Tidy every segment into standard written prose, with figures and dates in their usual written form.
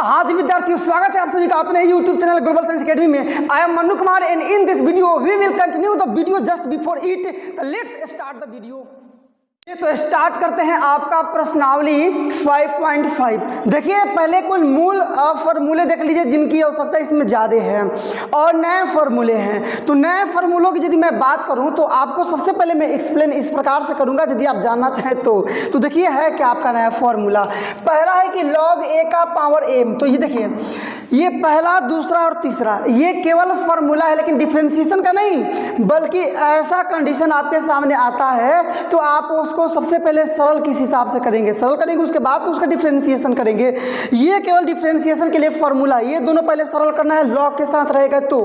आज विद्यार्थियों स्वागत है आप सभी का अपने YouTube channel global science academy में। I am Mannu Kumar and in this video we will continue the video just before it let's start the video. तो स्टार्ट करते हैं आपका प्रश्नावली 5.5। देखिए पहले कुछ मूल फॉर्मूले देख लीजिए जिनकी आवश्यकता इसमें ज़्यादा है और नए फॉर्मूले हैं। तो नए फॉर्मूलों की यदि मैं बात करूं तो आपको सबसे पहले मैं एक्सप्लेन इस प्रकार से करूंगा यदि आप जानना चाहें तो देखिए है कि आपका नया फॉर्मूला पहला है कि log a का पावर m। तो ये देखिए ये पहला दूसरा और तीसरा ये केवल फॉर्मूला है लेकिन डिफ्रेंशिएशन का नहीं, बल्कि ऐसा कंडीशन आपके सामने आता है तो आप उसको सबसे पहले सरल किस हिसाब से करेंगे, सरल करेंगे उसके बाद तो उसका डिफ्रेंशिएशन करेंगे। ये केवल डिफ्रेंशिएशन के लिए फॉर्मूला, ये दोनों पहले सरल करना है लॉग के साथ रहेगा तो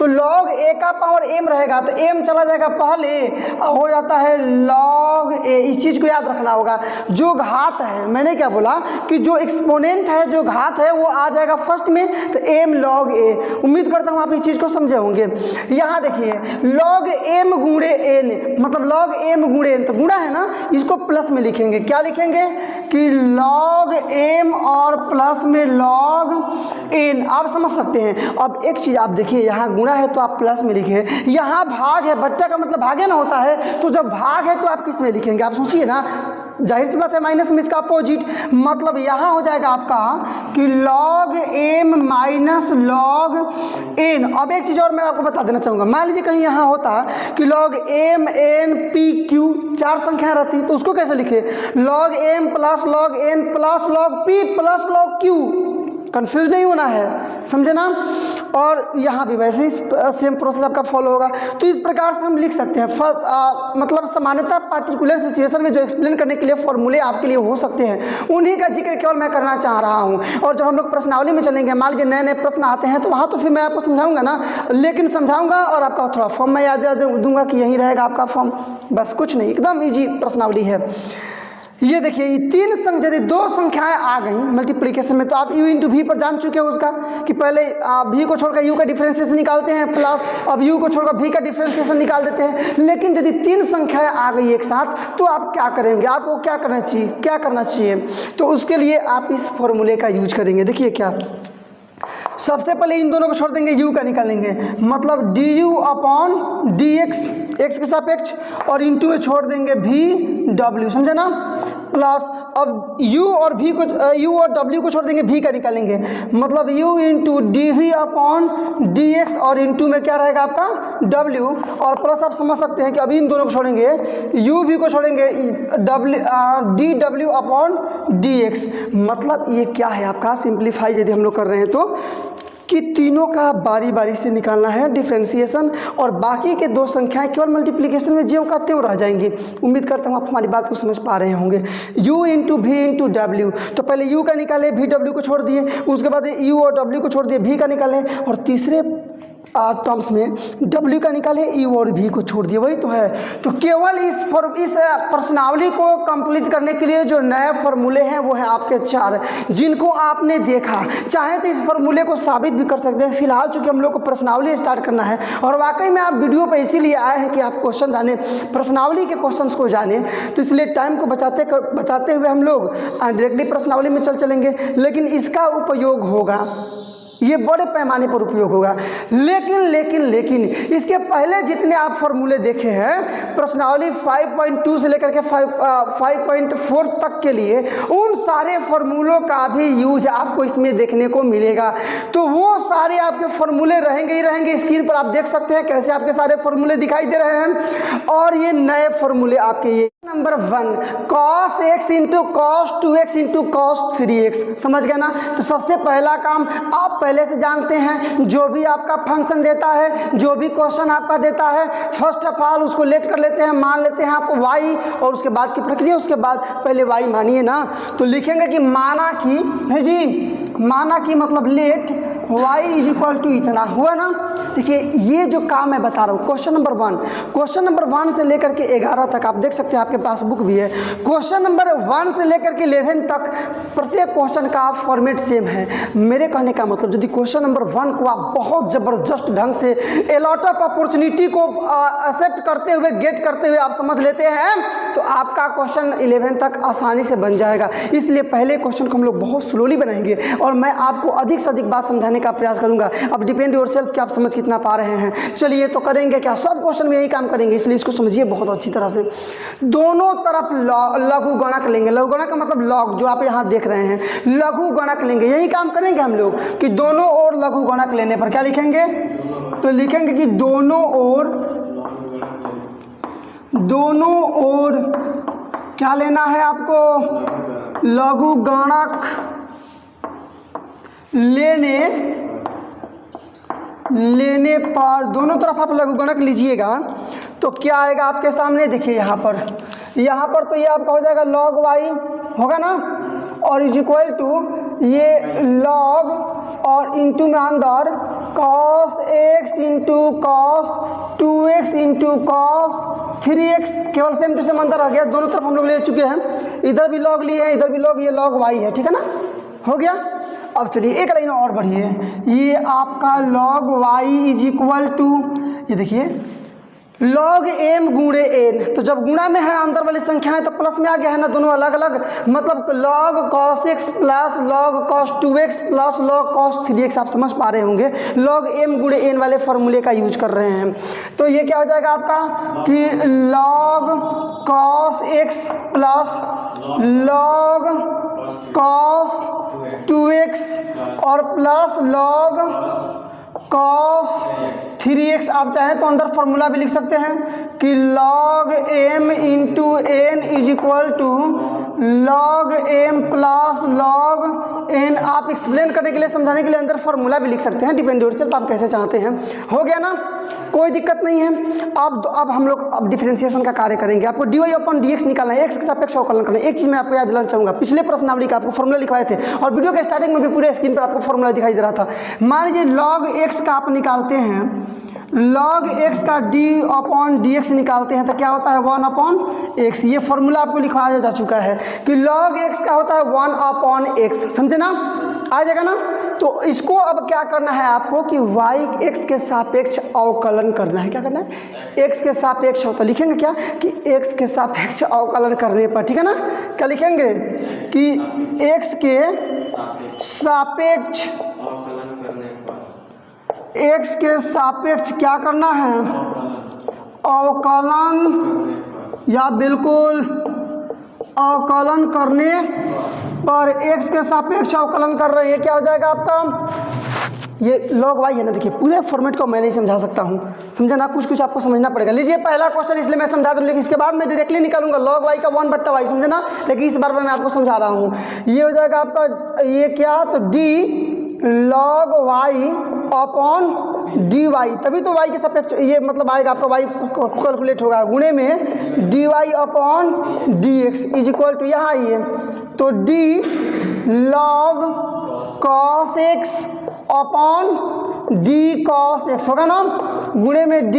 log a का पावर m रहेगा तो m चला जाएगा पहले हो जाता है log a। इस चीज़ को याद रखना होगा, जो घात है मैंने क्या बोला कि जो एक्सपोनेंट है जो घात है वो आ जाएगा फर्स्ट में तो m log a। उम्मीद करता हूँ आप इस चीज़ को समझे होंगे। यहाँ देखिए log m गुणे n मतलब log m गुणे n, तो गुणा है ना, इसको प्लस में लिखेंगे। क्या लिखेंगे कि log m और प्लस में log n। आप समझ सकते हैं। अब एक चीज़ आप देखिए यहाँ गुणा है तो आप प्लस में लिखे, यहाँ भाग है, बट्टा का मतलब भागे ना होता है, तो जब भाग है तो आप किस में लिखेंगे आप सोचिए ना, जाहिर सी बात है माइनस में इसका अपोजिट, मतलब यहाँ हो जाएगा आपका कि log m minus log n। अब एक चीज़ और मैं आपको बता देना चाहूँगा, मान लीजिए कहीं यहाँ होता कि log m n p q चार संख्या रहती तो उसको कैसे लिखे log m plus log n plus log p plus log q। Confuse नहीं होना है, समझे ना। और यहाँ भी वैसे ही सेम प्रोसेस आपका फॉलो होगा। तो इस प्रकार से हम लिख सकते हैं मतलब सामान्यतः पार्टिकुलर सिचुएशन में जो एक्सप्लेन करने के लिए फॉर्मूले आपके लिए हो सकते हैं उन्हीं का जिक्र केवल मैं करना चाह रहा हूँ। और जब हम लोग प्रश्नावली में चलेंगे, मान लीजिए नए नए प्रश्न आते हैं तो वहाँ तो फिर मैं आपको समझाऊंगा ना, लेकिन समझाऊंगा और आपका थोड़ा फॉर्म मैं याद दूंगा कि यही रहेगा आपका फॉर्म, बस कुछ नहीं, एकदम ईजी प्रश्नावली है। ये देखिए ये यदि दो संख्याएं आ गई मल्टीप्लिकेशन में तो आप u इंटू वी पर जान चुके हो उसका कि पहले v को छोड़कर u का डिफरेंशिएशन निकालते हैं प्लस अब u को छोड़कर v का डिफरेंशिएशन निकाल देते हैं। लेकिन यदि तीन संख्याएं आ गई एक साथ तो आप क्या करेंगे, आपको क्या करना चाहिए तो उसके लिए आप इस फॉर्मूले का यूज करेंगे। देखिए क्या, सबसे पहले इन दोनों को छोड़ देंगे, u का निकालेंगे मतलब du अपॉन dx x के सापेक्ष और इंटू में छोड़ देंगे v w, समझे ना, प्लस अब u और w को छोड़ देंगे, v का निकालेंगे मतलब u into D we upon D X और इंटू में क्या रहेगा आपका w और प्लस आप समझ सकते हैं कि अभी इन दोनों को छोड़ेंगे u v को छोड़ेंगे D W upon D x. मतलब ये क्या है आपका सिंप्लीफाई यदि हम लोग कर रहे हैं तो कि तीनों का बारी बारी से निकालना है डिफरेंशिएशन और बाकी के दो संख्याएं केवल मल्टीप्लिकेशन में ज्यों का त्यों रह जाएंगी। उम्मीद करता हूँ आप हमारी बात को समझ पा रहे होंगे। u into V into W, तो पहले u का निकाले वी डब्ल्यू को छोड़ दिए, उसके बाद u और w को छोड़ दिए, v का निकाले और तीसरे टर्म्स में w का निकाले u और v को छोड़ दिए, वही तो है। तो केवल इस प्रश्नावली को कंप्लीट करने के लिए जो नए फॉर्मूले हैं वो हैं आपके चार, जिनको आपने देखा। चाहे तो इस फॉर्मूले को साबित भी कर सकते हैं। फिलहाल चूंकि हम लोग को प्रश्नावली स्टार्ट करना है और वाकई में आप वीडियो पर इसीलिए आए हैं कि आप क्वेश्चन जाने, प्रश्नावली के क्वेश्चंस को जाने, तो इसलिए टाइम को बचाते हुए हम लोग डायरेक्टली प्रश्नावली में चलेंगे। लेकिन इसका उपयोग होगा, ये बड़े पैमाने पर उपयोग होगा। लेकिन इसके पहले जितने आप फॉर्मूले देखे हैं प्रश्नावली 5.2 से लेकर के 5.4 तक के लिए, उन सारे फॉर्मूलों का भी यूज आपको इसमें देखने को मिलेगा। तो वो सारे आपके फॉर्मूले रहेंगे ही रहेंगे। स्क्रीन पर आप देख सकते हैं कैसे आपके सारे फॉर्मूले दिखाई दे रहे हैं। और ये नए फॉर्मूले आपके, ये number 1 cos x into cos 2x into cos 3x, समझ गए ना। तो सबसे पहला काम आप पहले से जानते हैं, जो भी आपका फंक्शन देता है, जो भी क्वेश्चन आपका देता है, फर्स्ट ऑफ ऑल उसको लेट कर लेते हैं, मान लेते हैं आप y और उसके बाद की प्रक्रिया, उसके बाद पहले y मानिए ना, तो लिखेंगे कि माना कि मतलब let y is equal to इतना हुआ ना। देखिए ये जो काम मैं बता रहा हूँ क्वेश्चन नंबर 1 से लेकर के 11 तक आप देख सकते हैं, आपके पास बुक भी है। क्वेश्चन नंबर 1 से लेकर के 11 तक प्रत्येक क्वेश्चन का फॉर्मेट सेम है। मेरे कहने का मतलब यदि क्वेश्चन नंबर 1 को आप बहुत ज़बरदस्त ढंग से ए लॉट ऑफ अपॉर्चुनिटी को एक्सेप्ट करते हुए, गेट करते हुए आप समझ लेते हैं तो आपका क्वेश्चन 11 तक आसानी से बन जाएगा। इसलिए पहले क्वेश्चन को हम लोग बहुत स्लोली बनाएंगे और मैं आपको अधिक से अधिक बात समझाने का प्रयास करूंगा। अब डिपेंड योर सेल्फ कि आप समझ कितना पा रहे हैं। चलिए तो करेंगे क्या, सब क्वेश्चन में यही काम करेंगे, इसलिए इसको समझिए बहुत अच्छी तरह से। दोनों तरफ लघु गणक लेंगे। लघु गणक का मतलब लॉग जो आप यहाँ देख रहे हैं, लघु गणक लेंगे। यही काम करेंगे हम लोग कि दोनों ओर लघु गणक लेने पर क्या लिखेंगे, तो लिखेंगे कि दोनों ओर क्या लेना है आपको, लघु गणक लेने पर दोनों तरफ आप लघु गणक लीजिएगा तो क्या आएगा आपके सामने, देखिए यहाँ पर तो ये आपका हो जाएगा log y होगा ना, और इज इक्वल टू ये log और इंटू में अंदर cos x into cos 2x into cos 3x, केवल सेम टू सेम अंदर आ गया। दोनों तरफ हम लोग ले चुके हैं, इधर भी log लिए हैं, इधर भी log, ये log y है, ठीक है ना, हो गया। अब चलिए एक लाइन और बढ़िए, ये आपका log y is equal to, ये देखिए log m गुणे n, तो जब गुणा में है अंदर वाली संख्या है तो प्लस में आ गया है ना, दोनों अलग अलग, मतलब log cos x plus log cos 2x plus log cos 3x, आप समझ पा रहे होंगे। log m गुणे n वाले फॉर्मूले का यूज कर रहे हैं, तो ये क्या हो जाएगा आपका कि log cos x plus log cos 2x और प्लस log cos 3x। आप चाहें तो अंदर फॉर्मूला भी लिख सकते हैं कि log m into n is equal to log m plus log n। आप एक्सप्लेन करने के लिए, समझाने के लिए अंदर फॉर्मूला भी लिख सकते हैं, डिपेंड योर सेल्फ आप कैसे चाहते हैं। हो गया ना, कोई दिक्कत नहीं है। अब हम लोग अब डिफरेंशिएशन का कार्य करेंगे। आपको dy अपॉन dx निकालना है, x के सापेक्ष अवकलन करना है। एक चीज़ मैं आपको याद दिलाना चाहूँगा, पिछले प्रश्नावली का आपको फॉर्मूला लिखवाए थे और वीडियो के स्टार्टिंग में भी पूरे स्क्रीन पर आपको फॉर्मूला दिखाई दे रहा था। मान लीजिए log x का आप निकालते हैं, log x का d अपॉन dx निकालते हैं तो क्या होता है 1 अपॉन x। ये फॉर्मूला आपको लिखवाया जा चुका है कि log x का होता है 1 अपॉन x, समझे ना, आ जाएगा ना। तो इसको अब क्या करना है आपको कि y x के सापेक्ष अवकलन करना है। क्या करना है, x के सापेक्ष, तो लिखेंगे क्या कि x के सापेक्ष अवकलन करने पर, ठीक है ना, क्या लिखेंगे कि x के सापेक्ष, x के सापेक्ष क्या करना है, अवकलन, या बिल्कुल अवकलन करने पर x के सापेक्ष अवकलन कर रहे हैं, क्या हो जाएगा आपका, ये log y है ना। देखिए पूरे फॉर्मेट को मैं नहीं समझा सकता हूँ, समझे ना, कुछ कुछ आपको समझना पड़ेगा। लीजिए पहला क्वेश्चन इसलिए मैं समझा दूँ, लेकिन इसके बाद मैं डायरेक्टली निकालूंगा log y का 1/y, समझे ना, लेकिन इस बार मैं आपको समझा रहा हूँ। ये हो जाएगा आपका, ये क्या, तो d log y upon dy, तभी तो y के सापेक्ष ये मतलब आएगा आपका, y कैलकुलेट होगा, गुणे में dy upon dx is equal to, यहाँ आइए तो d log cos x upon d cos x होगा ना, गुणे में d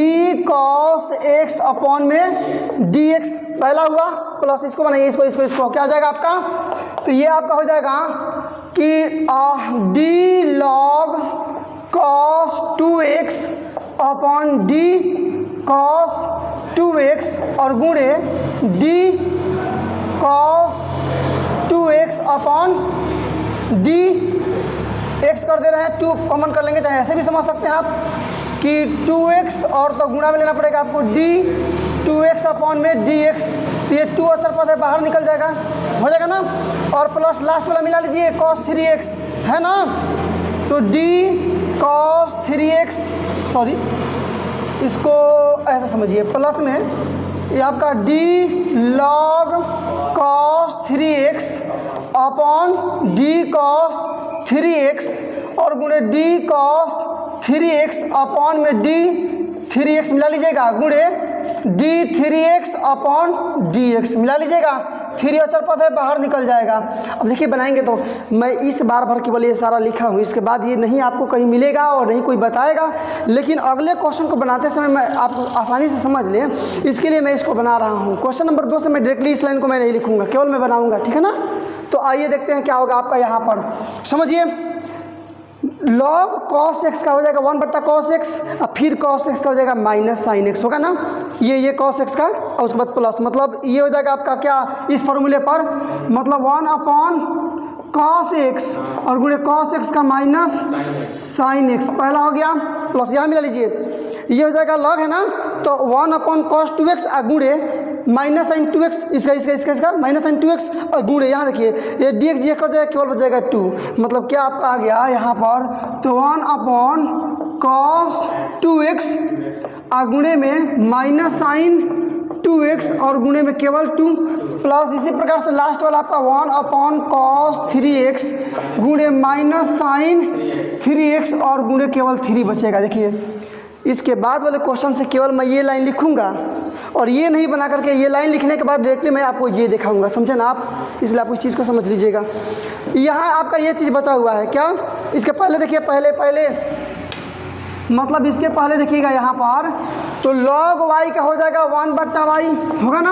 cos x अपॉन में dx, पहला हुआ, प्लस इसको बनाइए, इसको क्या हो जाएगा आपका, तो ये आपका हो जाएगा कि d log cos 2x upon d cos 2x और गुणे d cos 2x upon d x कर दे रहे हैं, 2 कॉमन कर लेंगे, चाहे ऐसे भी समझ सकते हैं आप कि 2x और तो गुणा में लेना पड़ेगा आपको d 2x अपॉन में dx, तो ये 2 अक्षर पद है, बाहर निकल जाएगा, हो जाएगा ना, और प्लस लास्ट वाला मिला लीजिए cos 3x है ना, तो d cos 3x, सॉरी इसको ऐसे समझिए, प्लस में ये आपका d log cos 3x upon d cos 3x और गुणे d cos 3x अपॉन में d 3x मिला लीजिएगा, गुणे d 3x अपॉन dx मिला लीजिएगा, 3 अचर पद है, बाहर निकल जाएगा। अब देखिए बनाएंगे तो मैं इस बार भर केवल ये सारा लिखा हूँ, इसके बाद ये नहीं आपको कहीं मिलेगा और नहीं कोई बताएगा, लेकिन अगले क्वेश्चन को बनाते समय मैं आपको आसानी से समझ लें, इसके लिए मैं इसको बना रहा हूँ। क्वेश्चन नंबर 2 से मैं डायरेक्टली इस लाइन को मैं नहीं लिखूँगा, केवल मैं बनाऊँगा, ठीक है ना। तो आइए देखते हैं क्या होगा आपका यहाँ पर। समझिए, log cos x का हो जाएगा 1/cos x, और फिर cos x का हो जाएगा माइनस साइन x, होगा ना। ये cos x का, और उसके बाद प्लस, मतलब ये हो जाएगा आपका क्या इस फॉर्मूले पर, मतलब 1/cos x और गुणे cos x का माइनस साइन x, पहला हो गया, प्लस यहाँ मिला लीजिए, ये हो जाएगा log है ना, तो 1/cos 2x गुणे माइनस साइन 2x, इसका माइनस साइन 2x, और गुणे यहाँ देखिए ये dx ये कट जाएगा, केवल बचेगा 2, मतलब क्या आपका आ गया यहाँ पर, तो 1/cos 2x गुणे में माइनस साइन 2x और गुणे में केवल 2, प्लस इसी प्रकार से लास्ट वाला आपका 1/cos 3x गुणे माइनस साइन 3x और गुणे केवल 3 बचेगा। देखिए इसके बाद वाले क्वेश्चन से केवल मैं ये लाइन लिखूंगा, और ये नहीं बना करके ये लाइन लिखने के बाद डायरेक्टली मैं आपको ये दिखाऊंगा, समझे ना आप, इसलिए आप इस चीज़ को समझ लीजिएगा। यहाँ आपका ये चीज़ बचा हुआ है क्या, इसके पहले देखिए, पहले मतलब इसके पहले देखिएगा यहाँ पर, तो log y का हो जाएगा 1/y, होगा ना,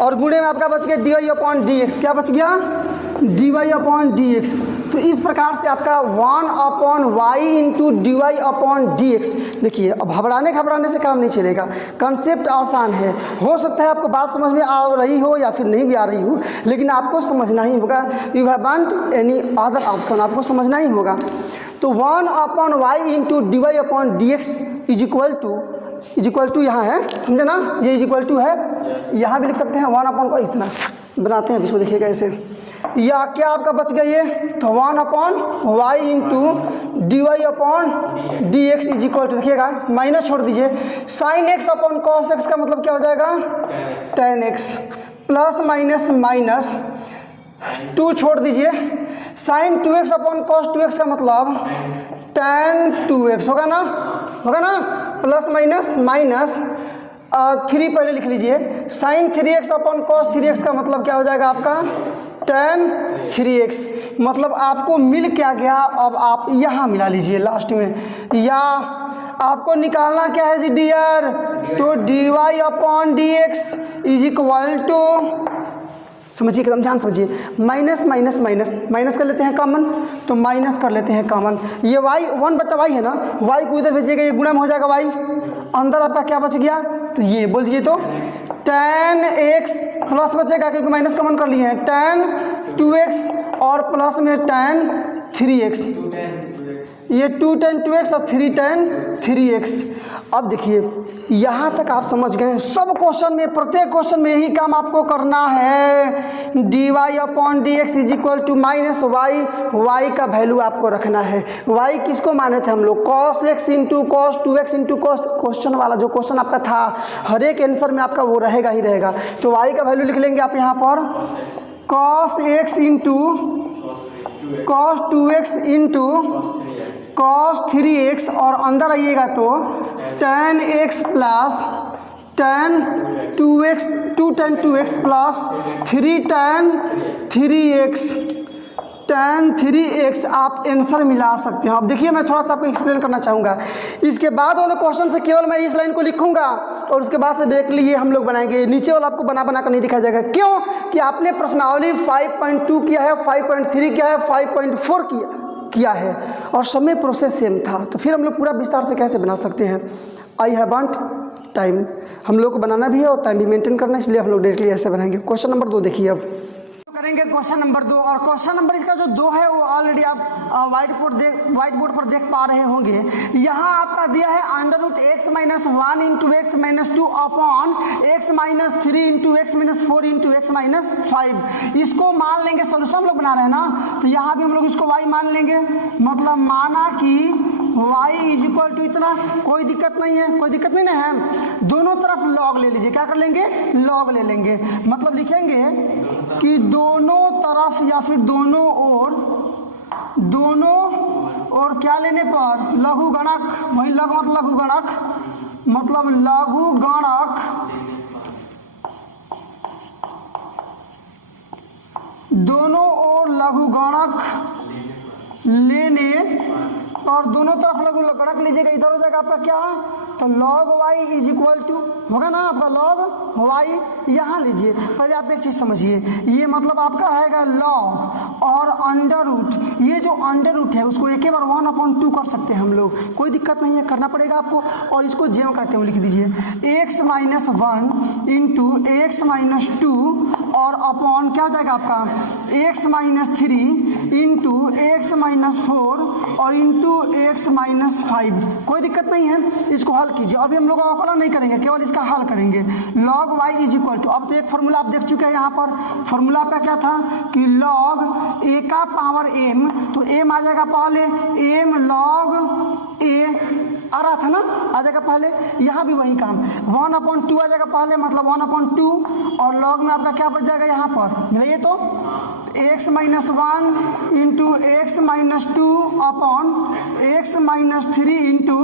और गुणे में आपका बच गया dy/dx, क्या बच गया, dy/dx। तो इस प्रकार से आपका 1/y इंटू dy/dx। देखिए अब घबराने से काम नहीं चलेगा, कंसेप्ट आसान है, हो सकता है आपको बात समझ में आ रही हो या फिर नहीं भी आ रही हो, लेकिन आपको समझना ही होगा। You have want any other option, आपको समझना ही होगा। तो 1/y इंटू dy/dx इज इक्वल टू यहाँ है, समझे ना, ये इज इक्वल टू है, यहाँ भी लिख सकते हैं 1/y, इतना बनाते हैं इसको, देखिएगा ऐसे, या क्या आपका बच गया ये, तो 1/y इंटू dy/dx इज इक्वल टू, देखिएगा माइनस छोड़ दीजिए, sine x upon cos x का मतलब क्या हो जाएगा, tan x, plus minus minus 2 छोड़ दीजिए, sign 2x upon cos 2x का मतलब tan 2x, होगा ना, प्लस माइनस माइनस 3 पहले लिख लीजिए, sign 3x upon cos 3x का मतलब क्या हो जाएगा आपका tan 3x, मतलब आपको मिल क्या गया, अब आप यहाँ मिला लीजिए लास्ट में, या आपको निकालना क्या है जी डियर, तो dy/dx इज इक्वल टू, समझिए एकदम ध्यान समझिए, माइनस माइनस माइनस माइनस कर लेते हैं कॉमन, तो माइनस कर लेते हैं कॉमन, ये y 1/y है ना, y को इधर भेजिएगा, ये गुणा में हो जाएगा y, अंदर आपका क्या बच गया, तो ये बोल दीजिए, तो tan x प्लस बचेगा क्योंकि माइनस कॉमन कर लिए हैं, tan 2x और प्लस में tan 3x, ये 2 tan 2x और 3 tan 3x। अब देखिए यहाँ तक आप समझ गए, सब क्वेश्चन में, प्रत्येक क्वेश्चन में यही काम आपको करना है, dy/dx is equal to minus y का वैल्यू आपको रखना है। y किसको माने थे हम लोग, cos x into cos 2x into cos, question वाला जो क्वेश्चन आपका था हर एक आंसर में आपका वो रहेगा ही रहेगा, तो y का वैल्यू लिख लेंगे आप यहाँ पर, cos x into cos 2x into cos 3x, और अंदर आइएगा तो tan x plus tan 2x 2 tan 2x plus 3 tan 3x tan 3x आप आंसर मिला सकते हैं। अब देखिए मैं थोड़ा सा आपको एक्सप्लेन करना चाहूँगा, इसके बाद वाले क्वेश्चन से केवल मैं इस लाइन को लिखूंगा और उसके बाद से डायरेक्टली ये हम लोग बनाएंगे, नीचे वाला आपको बना कर नहीं दिखाया जाएगा, क्यों कि आपने प्रश्नावली 5.2 किया है, 5.3 किया है, 5.4 किया है और सब में प्रोसेस सेम था, तो फिर हम लोग पूरा विस्तार से कैसे बना सकते हैं। आई हैव वांट टाइम, हम लोग को बनाना भी है और टाइम भी मेंटेन करना है, इसलिए हम लोग डायरेक्टली ऐसे बनाएंगे। क्वेश्चन नंबर 2 देखिए, अब करेंगे क्वेश्चन नंबर 2, और क्वेश्चन नंबर इसका जो 2 है वो ऑलरेडी आप व्हाइट बोर्ड पर देख पा रहे होंगे। यहाँ आपका दिया है √x-1 into x minus 2 upon x minus 3 into x minus 4 into x minus 5, इसको मान लेंगे, सोल्यूशन हम लोग बना रहे हैं ना, तो यहाँ भी हम लोग इसको y मान लेंगे, मतलब माना कि y इज इक्वल टू इतना, कोई दिक्कत नहीं है, कोई दिक्कत नहीं ना है, दोनों तरफ log ले लीजिए, क्या कर लेंगे, log ले लेंगे, मतलब लिखेंगे कि दोनों तरफ या फिर दोनों ओर क्या लेने पर लघुगणक, वही लघु मतलब लघुगणक, मतलब लघुगणक दोनों ओर लघुगणक लेने और दोनों तरफ लघुगणक लीजिएगा, इधर हो जाएगा आपका क्या, तो log y is equal to होगा ना आपका log y। यहाँ लीजिए, पहले आप एक चीज़ समझिए, ये मतलब आपका रहेगा log और अंडर रूट, ये जो अंडर रूट है उसको एक बार 1/2 कर सकते हैं हम लोग, कोई दिक्कत नहीं है, करना पड़ेगा आपको। और इसको जेम कहते हैं, लिख दीजिए x - 1 इंटू x - 2 और अपॉन क्या हो जाएगा आपका x - 3 इंटू x - 4 और इंटू x - 5। कोई दिक्कत नहीं है, इसको हल कीजिए। अभी हम लोग अवकलन नहीं करेंगे, केवल इसका हल करेंगे। log y is equal to, अब तो एक फॉर्मूला आप देख चुके हैं यहाँ पर, फॉर्मूला आपका क्या था कि log a का पावर m, तो m आ जाएगा पहले m log a आ रहा था ना, आ जाएगा पहले, यहाँ भी वही काम 1/2 आ जाएगा पहले, मतलब 1/2 और log में आपका क्या बच जाएगा यहाँ पर मिलाइए तो x - 1 into x - 2 upon x - 3 into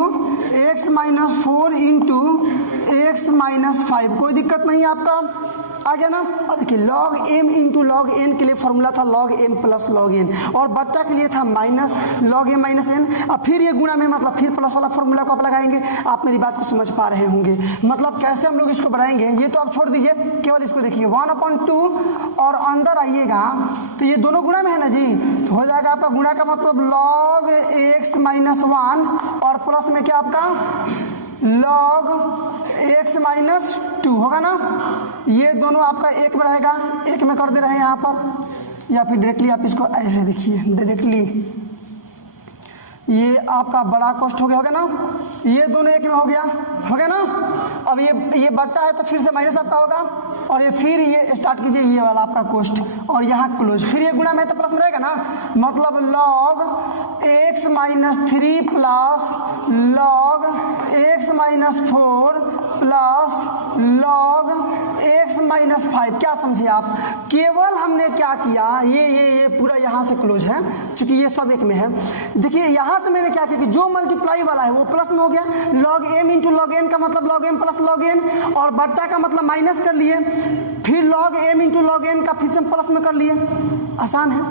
x - 4 into x - 5। कोई दिक्कत नहीं है आपका, आ गया ना। और देखिए log m into log n के लिए फॉर्मूला था log m plus log n, और बट्टा के लिए था minus log m minus n। अब फिर ये गुणा में मतलब फिर प्लस वाला फॉर्मूला को आप लगाएंगे। आप मेरी बात को समझ पा रहे होंगे, मतलब कैसे हम लोग इसको बढ़ाएंगे ये तो आप छोड़ दीजिए, केवल इसको देखिए 1/2 और अंदर आइएगा तो ये दोनों गुणा में है ना जी, तो हो जाएगा आपका गुणा का मतलब log x - 1 और प्लस में क्या आपका log x - 2 होगा ना। ये दोनों आपका एक में रहेगा, एक में कर दे रहे हैं यहाँ पर, या फिर डायरेक्टली आप इसको ऐसे देखिए, डायरेक्टली ये आपका बड़ा कोष्ठ हो गया, होगा ना, ये दोनों एक में हो गया ना। अब ये बट्टा है तो फिर से माइनस आपका होगा, और ये फिर ये स्टार्ट कीजिए ये वाला आपका कोष्ठ, और यहाँ क्लोज, फिर ये गुणा में तो प्लस में रहेगा ना, मतलब log x - 3 plus log x - 4 plus log x - 5। क्या समझे आप, केवल हमने क्या किया, ये पूरा यहाँ से क्लोज है, क्योंकि ये सब एक में है। देखिए यहाँ से मैंने क्या किया कि जो मल्टीप्लाई वाला है वो प्लस में हो गया, log m into log n का मतलब log m plus log n, और बट्टा का मतलब माइनस कर लिए, फिर log m into log n का फिर से प्लस में कर लिए। आसान है,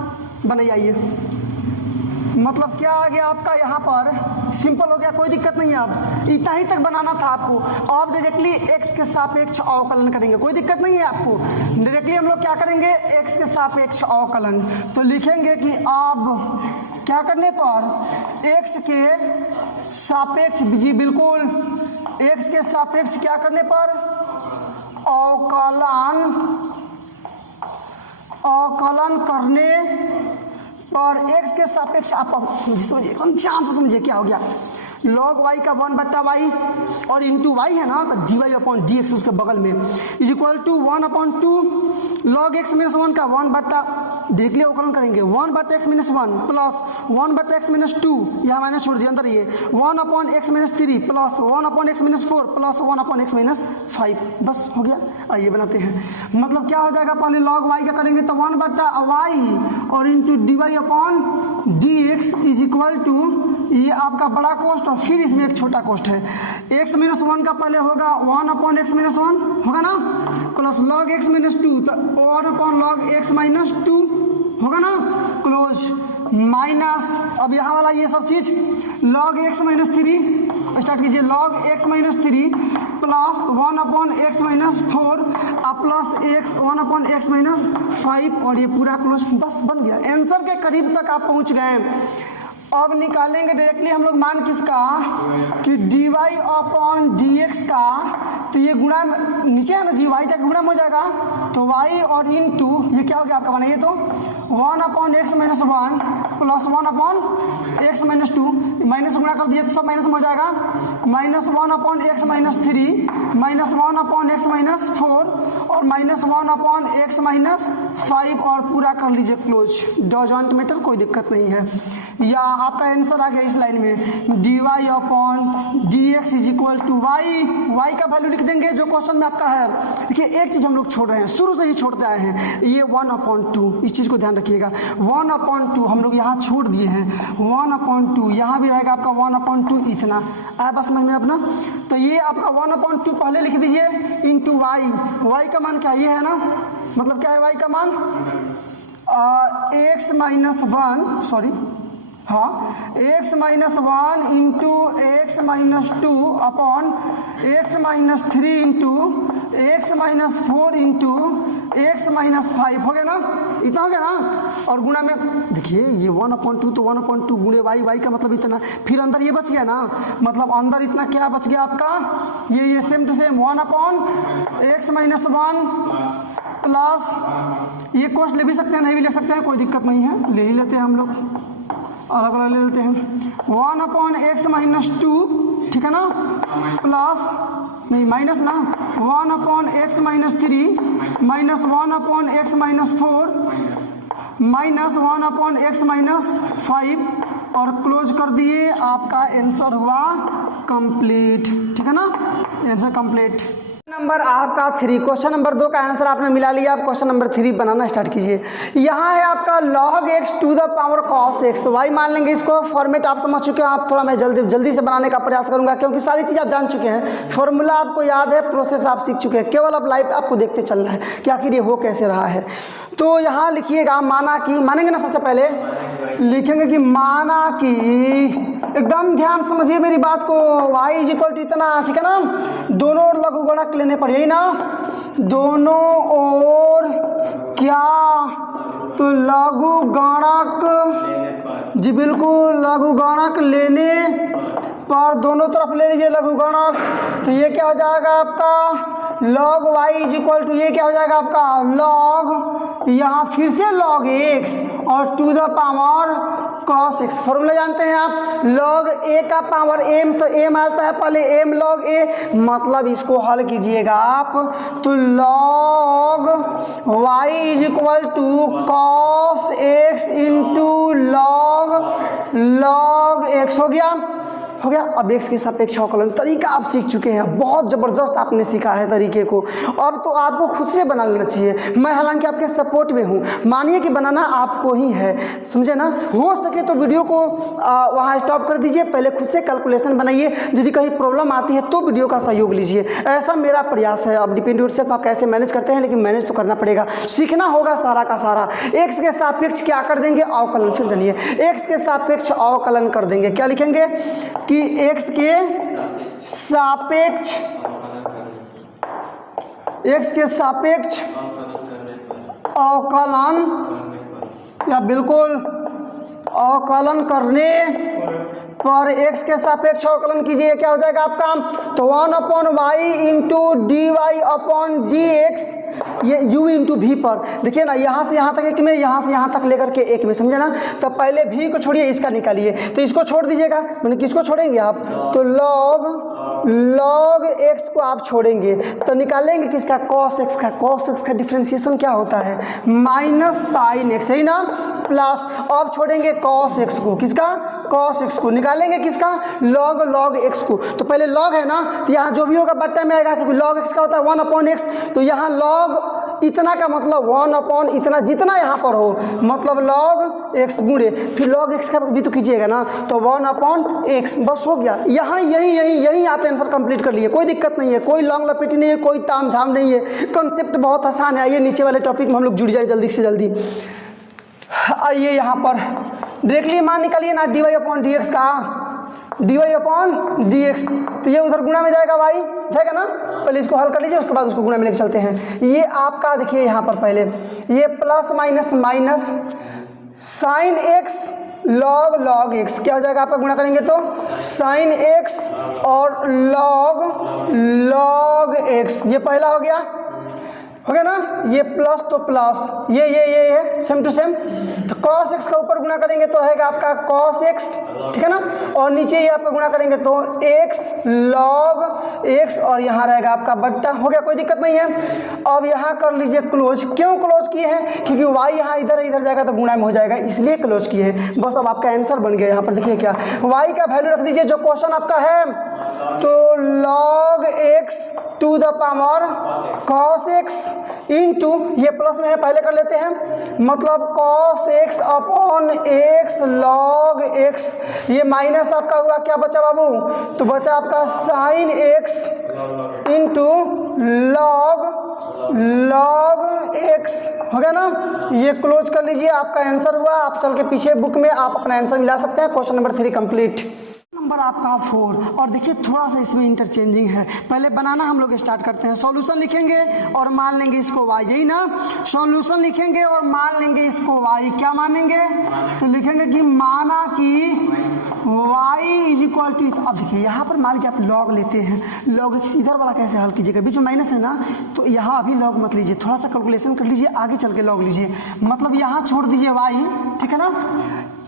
बनाइए। मतलब क्या आ गया आपका यहाँ पर, सिंपल हो गया, कोई दिक्कत नहीं है। अब इतना ही तक बनाना था आपको, आप डायरेक्टली x के सापेक्ष अवकलन करेंगे, कोई दिक्कत नहीं है आपको। डायरेक्टली हम लोग क्या करेंगे, x के सापेक्ष अवकलन, तो लिखेंगे कि अब क्या करने पर x के सापेक्ष, जी बिल्कुल, x के सापेक्ष क्या करने पर अवकलन करने और x के सापेक्ष आप समझिए, ध्यान से समझिए क्या हो गया। log y का 1/y और इंटू y है ना, तो dy/dx उसके बगल में is equal to 1/2 log x - 1 का 1/, डायरेक्टली अवकलन करेंगे 1/x - 1 प्लस 1/x - 2, यहाँ माइनस छोड़ दिया, अंदर ये 1/x - 3 plus 1/x - 4 plus 1/x - 5। बस हो गया। आइए बनाते हैं, मतलब क्या हो जाएगा, पहले log y का करेंगे तो 1/y और into dy/dx is equal to ये आपका बड़ा कोष्ठ और फिर इसमें एक छोटा कोष्ठ है, x - 1 का पहले होगा 1/x - 1 होगा ना, प्लस log x - 2 तो 1/log x - 2 होगा ना, क्लोज, माइनस अब यहाँ वाला ये सब चीज log x - 3 स्टार्ट कीजिए, log x - 3 plus 1/x - 4 plus 1/x - 5 और ये पूरा क्लोज, बस बन गया। आंसर के करीब तक आप पहुँच गए। अब निकालेंगे डायरेक्टली हम लोग मान किसका, कि dy/dx का, तो ये गुणा नीचे है ना जी, y तक गुणा हो जाएगा, तो y और इंटू ये क्या हो गया आपका, बनाइए तो 1/x - 1 प्लस 1/x - 2, माइनस गुणा कर दिए तो सब माइनस में हो जाएगा, माइनस 1/x - 3 माइनस 1/x - 4 और माइनस 1/x - 5 और पूरा कर लीजिए क्लोज, डजंट मैटर, कोई दिक्कत नहीं है। या आपका आंसर आ गया इस लाइन में, dy/dx is equal to y का वैल्यू लिख देंगे जो क्वेश्चन में आपका है। देखिए एक चीज हम लोग छोड़ रहे हैं, शुरू से ही छोड़ते आए हैं, ये 1/2, इस चीज को ध्यान रखिएगा, 1/2 हम लोग यहाँ छोड़ दिए हैं, 1/2 यहाँ भी रहेगा आपका 1/2 इतना आया, बस समझ में अपना। तो ये आपका 1/2 पहले लिख दीजिए इंटू y का मान क्या ये है ना, मतलब क्या है y का मान, एक्स माइनस वन, सॉरी हाँ, x minus one into x minus two upon x minus three into x minus four into x minus five, हो गया ना, इतना हो गया ना। और गुणा में देखिए ये 1/2 तो 1/2 गुणे वाई, वाई का मतलब इतना, फिर अंदर ये बच गया ना, मतलब अंदर इतना क्या बच गया आपका, ये same to same 1/x minus one plus, ये कोष्ट ले भी सकते हैं नहीं भी ले सकते हैं, कोई दिक्कत नहीं है, ले ही लेते हैं हम लोग, अलग अलग ले लेते हैं। 1/x माइनस टू, ठीक है ना, प्लस नहीं माइनस ना, 1/x minus three minus 1/x minus four minus 1/x minus five, और क्लोज कर दिए, आपका आंसर हुआ कंप्लीट, ठीक है ना, आंसर कंप्लीट। नंबर आपका 3, क्वेश्चन नंबर 2 का आंसर आपने मिला लिया। आप क्वेश्चन नंबर 3 बनाना स्टार्ट कीजिए। यहाँ है आपका log x to the power cos x, Y मान लेंगे, इसको फॉर्मेट आप समझ चुके हैं। आप थोड़ा मैं जल्दी से बनाने का प्रयास करूंगा, क्योंकि सारी चीज़ आप जान चुके हैं, फॉर्मूला आपको याद है, प्रोसेस आप सीख चुके हैं, केवल अब लाइव आपको देखते चलना है कि आखिर ये हो कैसे रहा है। तो यहाँ लिखिएगा माना कि, मानेंगे ना, सबसे पहले लिखेंगे कि माना कि, एकदम ध्यान समझिए मेरी बात को, y इज इक्वल टू इतना, ठीक है ना, दोनों ओर लघुगणक लेने पड़े, यही ना, दोनों ओर क्या, तो लघुगणक, जी बिल्कुल लघुगणक लेने पर दोनों तरफ ले लीजिए लघुगणक, तो ये क्या हो जाएगा आपका log y is equal to, ये क्या हो जाएगा आपका log, यहाँ फिर से log x और to the power cos x, formula जानते हैं आप, log a का पावर m, तो m आता है पहले m log a, मतलब इसको हल कीजिएगा आप, तो log y is equal to cos x into log x, हो गया। अब x के सापेक्ष अवकलन तरीका आप सीख चुके हैं, बहुत ज़बरदस्त आपने सीखा है तरीके को, अब तो आपको खुद से बना लेना चाहिए। मैं हालांकि आपके सपोर्ट में हूँ, मानिए कि बनाना आपको ही है, समझे ना। हो सके तो वीडियो को वहाँ स्टॉप कर दीजिए, पहले खुद से कैलकुलेशन बनाइए, यदि कहीं प्रॉब्लम आती है तो वीडियो का सहयोग लीजिए, ऐसा मेरा प्रयास है। अब डिपेंड सिर्फ आप कैसे मैनेज करते हैं, लेकिन मैनेज तो करना पड़ेगा, सीखना होगा सारा का सारा। एक्स के सापेक्ष क्या कर देंगे, अवकलन, फिर जानिए, एक्स के सापेक्ष अवकलन कर देंगे, क्या लिखेंगे कि x के सापेक्ष, x के सापेक्ष अवकलन, या बिल्कुल अवकलन करने पर x के सापेक्ष अवकलन कीजिए, क्या हो जाएगा आपका, तो 1/y into D Y upon D X, ये u इंटू वी पर, देखिए ना, यहाँ से यहाँ तक एक में, यहाँ से यहाँ तक लेकर के एक में, समझे ना। तो पहले v को छोड़िए, इसका निकालिए, तो इसको छोड़ दीजिएगा, मैंने किसको छोड़ेंगे आप, तो log x को आप छोड़ेंगे, तो निकालेंगे किसका, cos x का। cos x का डिफ्रेंसिएशन क्या होता है, माइनस साइन x, है ना, प्लस, अब छोड़ेंगे cos x को, किसका, cos x को, निकालेंगे किसका, log x को। तो पहले log है ना, तो यहाँ जो भी होगा बट्टा में आएगा, क्योंकि log x का होता है 1/x, तो यहाँ log इतना का मतलब 1/ इतना, जितना यहाँ पर हो, मतलब log x गुणे, फिर log x का भी तो कीजिएगा ना, तो 1/x, बस हो गया। यहाँ यही आप आंसर कंप्लीट कर लिए, कोई दिक्कत नहीं है, कोई लॉन्ग लपेटी नहीं है, कोई ताम झाम नहीं है, कंसेप्ट बहुत आसान है। आइए नीचे वाले टॉपिक में हम लोग जुड़ जाए जल्दी से जल्दी। आइए यहाँ पर देख लिए, मान निकालिए ना, dy अपॉन डी एक्स का, dy अपॉन डी एक्स, तो ये उधर गुणा में जाएगा, y जाएगा ना, पहले इसको हल कर लीजिए, उसके बाद उसको गुणा में लेके चलते हैं। ये आपका देखिए यहाँ पर पहले ये plus minus minus sine x log x, क्या हो जाएगा आपका, गुणा करेंगे तो साइन x और log x, ये पहला हो गया ना, ये प्लस तो प्लस, ये सेम टू सेम, तो cos x का ऊपर गुणा करेंगे तो रहेगा आपका cos x, ठीक है ना, और नीचे ये आपका गुणा करेंगे तो x log x, और यहाँ रहेगा आपका बट्टा, हो गया, कोई दिक्कत नहीं है। अब यहाँ कर लीजिए क्लोज, क्यों क्लोज किए हैं, क्योंकि y यहाँ इधर जाएगा तो गुणा में हो जाएगा, इसलिए क्लोज किए हैं। बस अब आपका आंसर बन गया। यहाँ पर देखिए क्या, y का वैल्यू रख दीजिए जो क्वेश्चन आपका है, तो log x to the power cos x into, ये प्लस में है, पहले कर लेते हैं, मतलब cos x upon x log x, ये माइनस आपका हुआ, क्या बचा बाबू, तो बचा आपका sine x into log x हो गया ना, ये क्लोज कर लीजिए, आपका आंसर हुआ। आप चल के पीछे बुक में आप अपना आंसर मिला सकते हैं। Question number 3 complete. नंबर आपका 4। और देखिए थोड़ा सा इसमें इंटरचेंजिंग है। पहले बनाना हम लोग स्टार्ट करते हैं। सॉल्यूशन लिखेंगे और मान लेंगे इसको y, यही ना। सॉल्यूशन लिखेंगे और मान लेंगे इसको y, क्या मानेंगे, तो लिखेंगे कि माना कि y इज इक्वल टू, अब देखिए यहाँ पर मान लीजिए आप log लेते हैं, log इधर वाला कैसे हल कीजिएगा, बीच में माइनस है ना, तो यहाँ अभी log मत लीजिए, थोड़ा सा कैलकुलेशन कर लीजिए, आगे चल के log लीजिए। मतलब यहाँ छोड़ दीजिए y, ठीक है ना,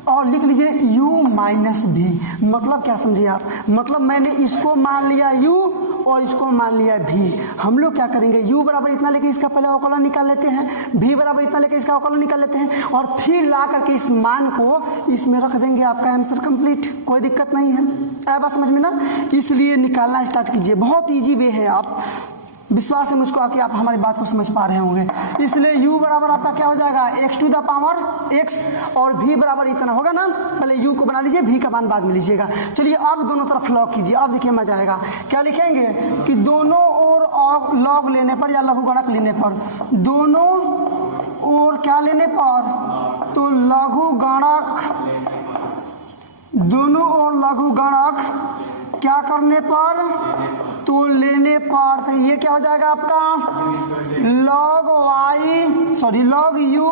और लिख लीजिए u माइनस भी। मतलब क्या समझिए आप, मतलब मैंने इसको मान लिया u और इसको मान लिया v। हम लोग क्या करेंगे, u बराबर इतना लेके इसका पहले अवकलन निकाल लेते हैं, v बराबर इतना लेके इसका अवकलन निकाल लेते हैं, और फिर ला करके इस मान को इसमें रख देंगे, आपका आंसर कंप्लीट, कोई दिक्कत नहीं है। आया बात समझ में ना। इसलिए निकालना स्टार्ट कीजिए, बहुत ईजी वे है। आप विश्वास है मुझको कि आप हमारी बात को समझ पा रहे होंगे। इसलिए u बराबर आपका क्या हो जाएगा, x to the power x, और v बराबर इतना होगा ना। पहले u को बना लीजिए, v का मान बाद में लीजिएगा। चलिए अब दोनों तरफ लॉग कीजिए। अब देखिए मजा आएगा। क्या लिखेंगे कि दोनों ओर लॉग लेने पर या लघुगणक लेने पर, दोनों ओर क्या लेने पर, तो लघुगणक, दोनों ओर लघुगणक क्या करने पर, तो लेने पर। तो ये क्या हो जाएगा आपका log y, sorry log u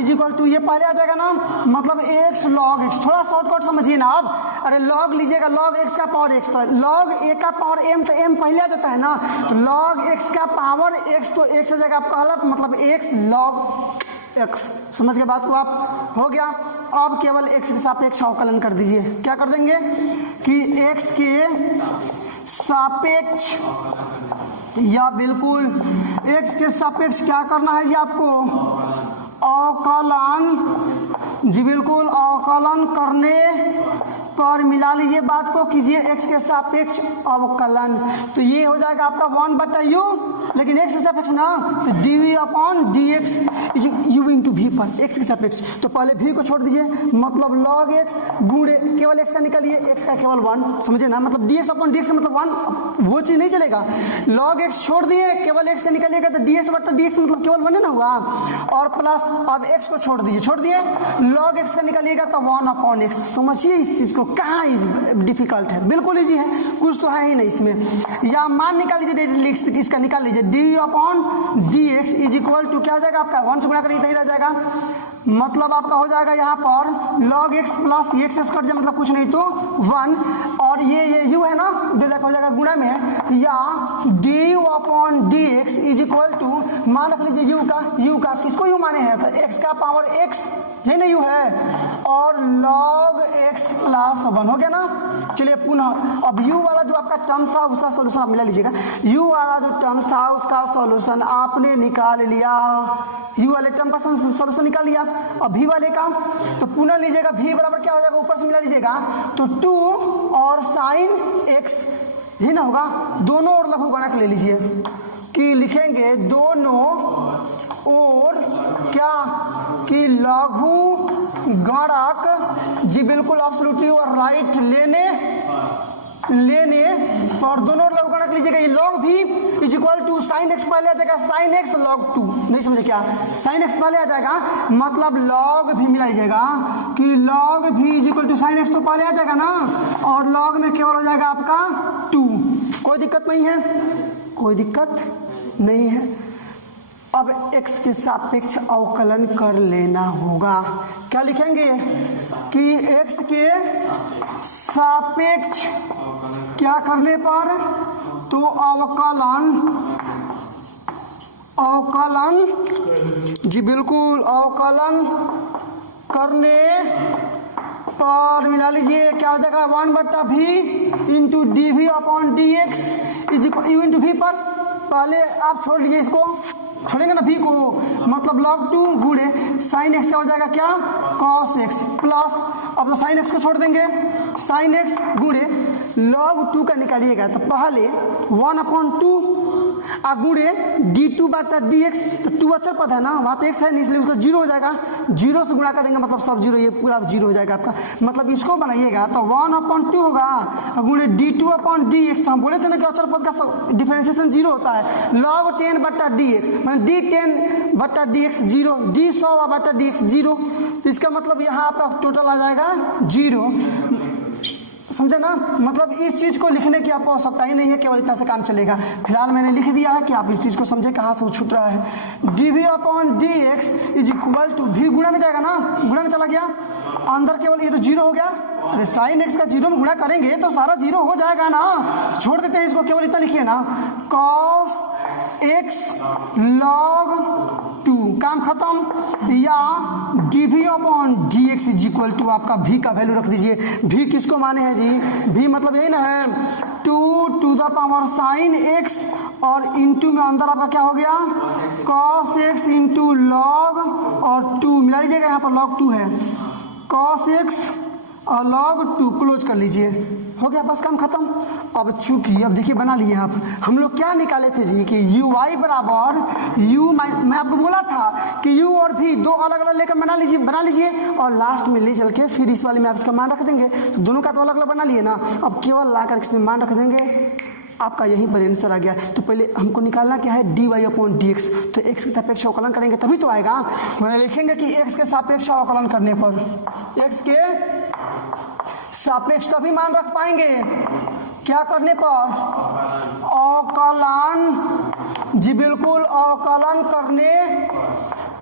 is equal to, ये पहले आ जाएगा ना, मतलब x log x। थोड़ा शॉर्टकट समझिए ना अब। अरे log लीजिएगा, log x का पावर x, तो log a का पावर m, तो m पहले आ जाता है ना, तो log x का पावर x, तो x आ जाएगा आपका अलग, मतलब x log x। समझ के बात को आप, हो गया। अब केवल x के सापेक्ष अवकलन कर दीजिए। क्या कर देंगे कि x के सापेक्ष, या बिल्कुल x के सापेक्ष क्या करना है जी आपको, अवकलन, जी बिल्कुल अवकलन करने पर मिला लीजिए बात को, कीजिए x के सापेक्ष अवकलन। तो ये हो जाएगा आपका 1/u, लेकिन x के सापेक्ष ना, तो dv upon dx u into v पर x के सापेक्ष। तो पहले v को छोड़ दीजिए, मतलब log x गुणे केवल x का निकालिए, x का केवल 1, समझे ना, मतलब dx अपॉन dx का मतलब 1, वो चीज़ नहीं चलेगा। log x छोड़ दिए, केवल x का निकालिएगा, तो dx मतलब केवल 1 है ना हुआ, और प्लस अब x को छोड़ दीजिए, छोड़ दिए, log x का निकालिएगा तो 1/x। समझिए इस चीज़ को, कहाँ डिफिकल्ट है, बिल्कुल इजी है, कुछ तो है ही नहीं इसमें। या मान निकाल लीजिए, इसका निकाल लीजिए, D upon D x is equal to क्या हो जाएगा आपका, 1 से गुणा करिए इतना ही रह जाएगा, मतलब आपका हो जाएगा यहाँ पर log x प्लस ये एक्स कट जाए, मतलब कुछ नहीं तो 1, और ये u है ना, दो लाख हो जाएगा गुणा में, या D upon D x is equal to, मान रख लीजिए u का किसको u माने हैं, तो x का पावर x, यही ना u है, और log x प्लस 1 हो गया ना। चलिए पुनः अब u वाला जो आपका टर्म था उसका सॉल्यूशन आप मिला लीजिएगा। u वाला जो टर्म था उसका सॉल्यूशन आपने निकाल लिया, u वाले टर्म का सॉल्यूशन निकाल लिया। अब v वाले का तो पुनः लीजिएगा, v बराबर क्या हो जाएगा, ऊपर से मिला लीजिएगा, तो 2 और साइन x ही ना होगा, दोनों और लघुगणक ले लीजिए, कि लिखेंगे दोनों और क्या, कि लघु गणक, जी बिल्कुल एब्सोल्युटली और राइट लेने पर दोनों लघुगणक लीजिएगा। ये log भी is equal to sine X पहले आ जाएगा, साइन एक्स log 2, नहीं समझे क्या, साइन एक्स पहले आ जाएगा, मतलब log भी मिला लीजिएगा, कि log भी is equal to sine X तो पहले आ जाएगा ना, और log में केवल हो जाएगा आपका 2। कोई दिक्कत नहीं है, कोई दिक्कत नहीं है। अब x के सापेक्ष अवकलन कर लेना होगा। क्या लिखेंगे कि x के सापेक्ष क्या करने पर, तो अवकलन, जी बिल्कुल अवकलन करने पर मिला लीजिए, क्या हो जाएगा 1/v into D we upon D x is equal U into we पर। पहले आप छोड़ लीजिए, इसको छोड़ेंगे ना v को, मतलब log 2 गुणे साइन x का हो जाएगा क्या, cos x प्लस, अब तो साइन x को छोड़ देंगे, साइन x गुणे log 2 का निकालिएगा, तो पहले 1/2 गुणे d2 बटा dx। तो 2 अचर पद है ना, वहाँ तो x है नहीं, इसलिए उसका 0 हो जाएगा। 0 से गुणा करेंगे मतलब सब 0, ये पूरा 0 हो जाएगा आपका। मतलब इसको बनाइएगा तो 1/2 होगा गुणे d2/dx। तो हम बोले थे ना कि अचर पद का डिफरेंशिएशन 0 होता है। log 10 बटा dx मतलब d10 बटा dx 0, d100 बटा dx 0। तो इसका मतलब यहाँ आपका टोटल आ जाएगा 0। समझे ना, मतलब इस चीज़ को लिखने की आपको आवश्यकता ही नहीं है, केवल इतना से काम चलेगा। फिलहाल मैंने लिख दिया है कि आप इस चीज़ को समझे कहाँ से वो छूट रहा है। dv/dx is equal to v गुणा में जाएगा ना, गुणा में चला गया अंदर, केवल ये तो 0 हो गया। अरे साइन x का 0 में गुणा करेंगे तो सारा 0 हो जाएगा ना, छोड़ देते हैं इसको, केवल इतना लिखिए ना cos x log 2, काम खत्म। या dv/dx इज इक्वल टू आपका v का वैल्यू रख दीजिए। v किसको माने हैं जी, v मतलब यही ना है 2 sin x और इंटू में अंदर आपका क्या हो गया cos x इंटू log और 2 मिला लीजिएगा, यहाँ पर log 2 है, cos x और log 2 क्लोज कर लीजिए, हो गया बस काम खत्म। अब चूंकि अब देखिए बना लिए आप, हम लोग क्या निकाले थे जी कि uy बराबर u, मैं आपको बोला था कि u और v दो अलग अलग लेकर बना लीजिए और लास्ट में ले चल के फिर इस वाले में आप इसका मान रख देंगे। तो दोनों का तो अलग अलग बना लिए ना, अब केवल ला कर इसमें मान रख देंगे, आपका यहीं पर आंसर आ गया। तो पहले हमको निकालना क्या है dy/dx, तो x के सापेक्ष अवकलन करेंगे तभी तो आएगा। मैंने लिखेंगे कि x के सापेक्ष अवकलन करने पर, x के सापेक्ष तभी मान रख पाएंगे, क्या करने पर अवकलन, जी बिल्कुल अवकलन करने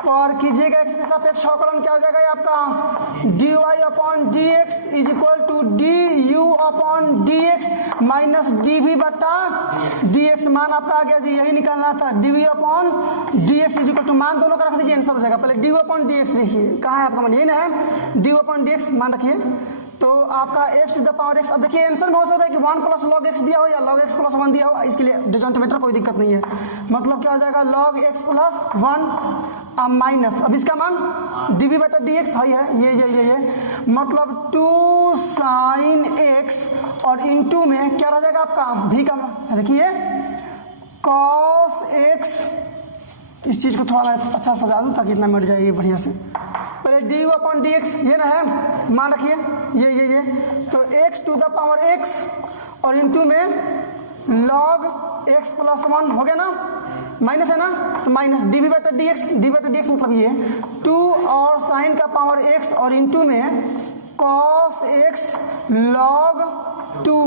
पर कीजिएगा। x के सापेक्ष अवकलन क्या हो जाएगा आपका dy/dx is equal to du/dx minus dv/dx। मान आपका आ गया जी, यही निकालना था, dv/dx इज इक्वल टू, मान दोनों का रख दीजिए, आंसर हो जाएगा। पहले dy/dx देखिए कहाँ है आपका मान, यही ना है, dy/dx मान रखिए तो आपका x⁻x। अब देखिए आंसर में हो सकता है कि 1 + log x दिया हो या log x + 1 दिया हो, इसके लिए डिजॉइंट मेथड कोई दिक्कत नहीं है। मतलब क्या हो जाएगा log x + 1 अब माइनस, अब इसका मान dv/dx है ये मतलब 2 sin x और इंटू में क्या रह जाएगा आपका v का, देखिए cos x। इस चीज़ को थोड़ा अच्छा सजा दूँ ताकि इतना मिट जाए ये बढ़िया से। पहले du/dx ये ना है, मान रखिए ये तो x⁻x और इंटू में log x + 1 हो गया ना, माइनस है ना, तो माइनस dv/dx मतलब ये 2 और साइन का पावर x और इंटू में cos x log 2।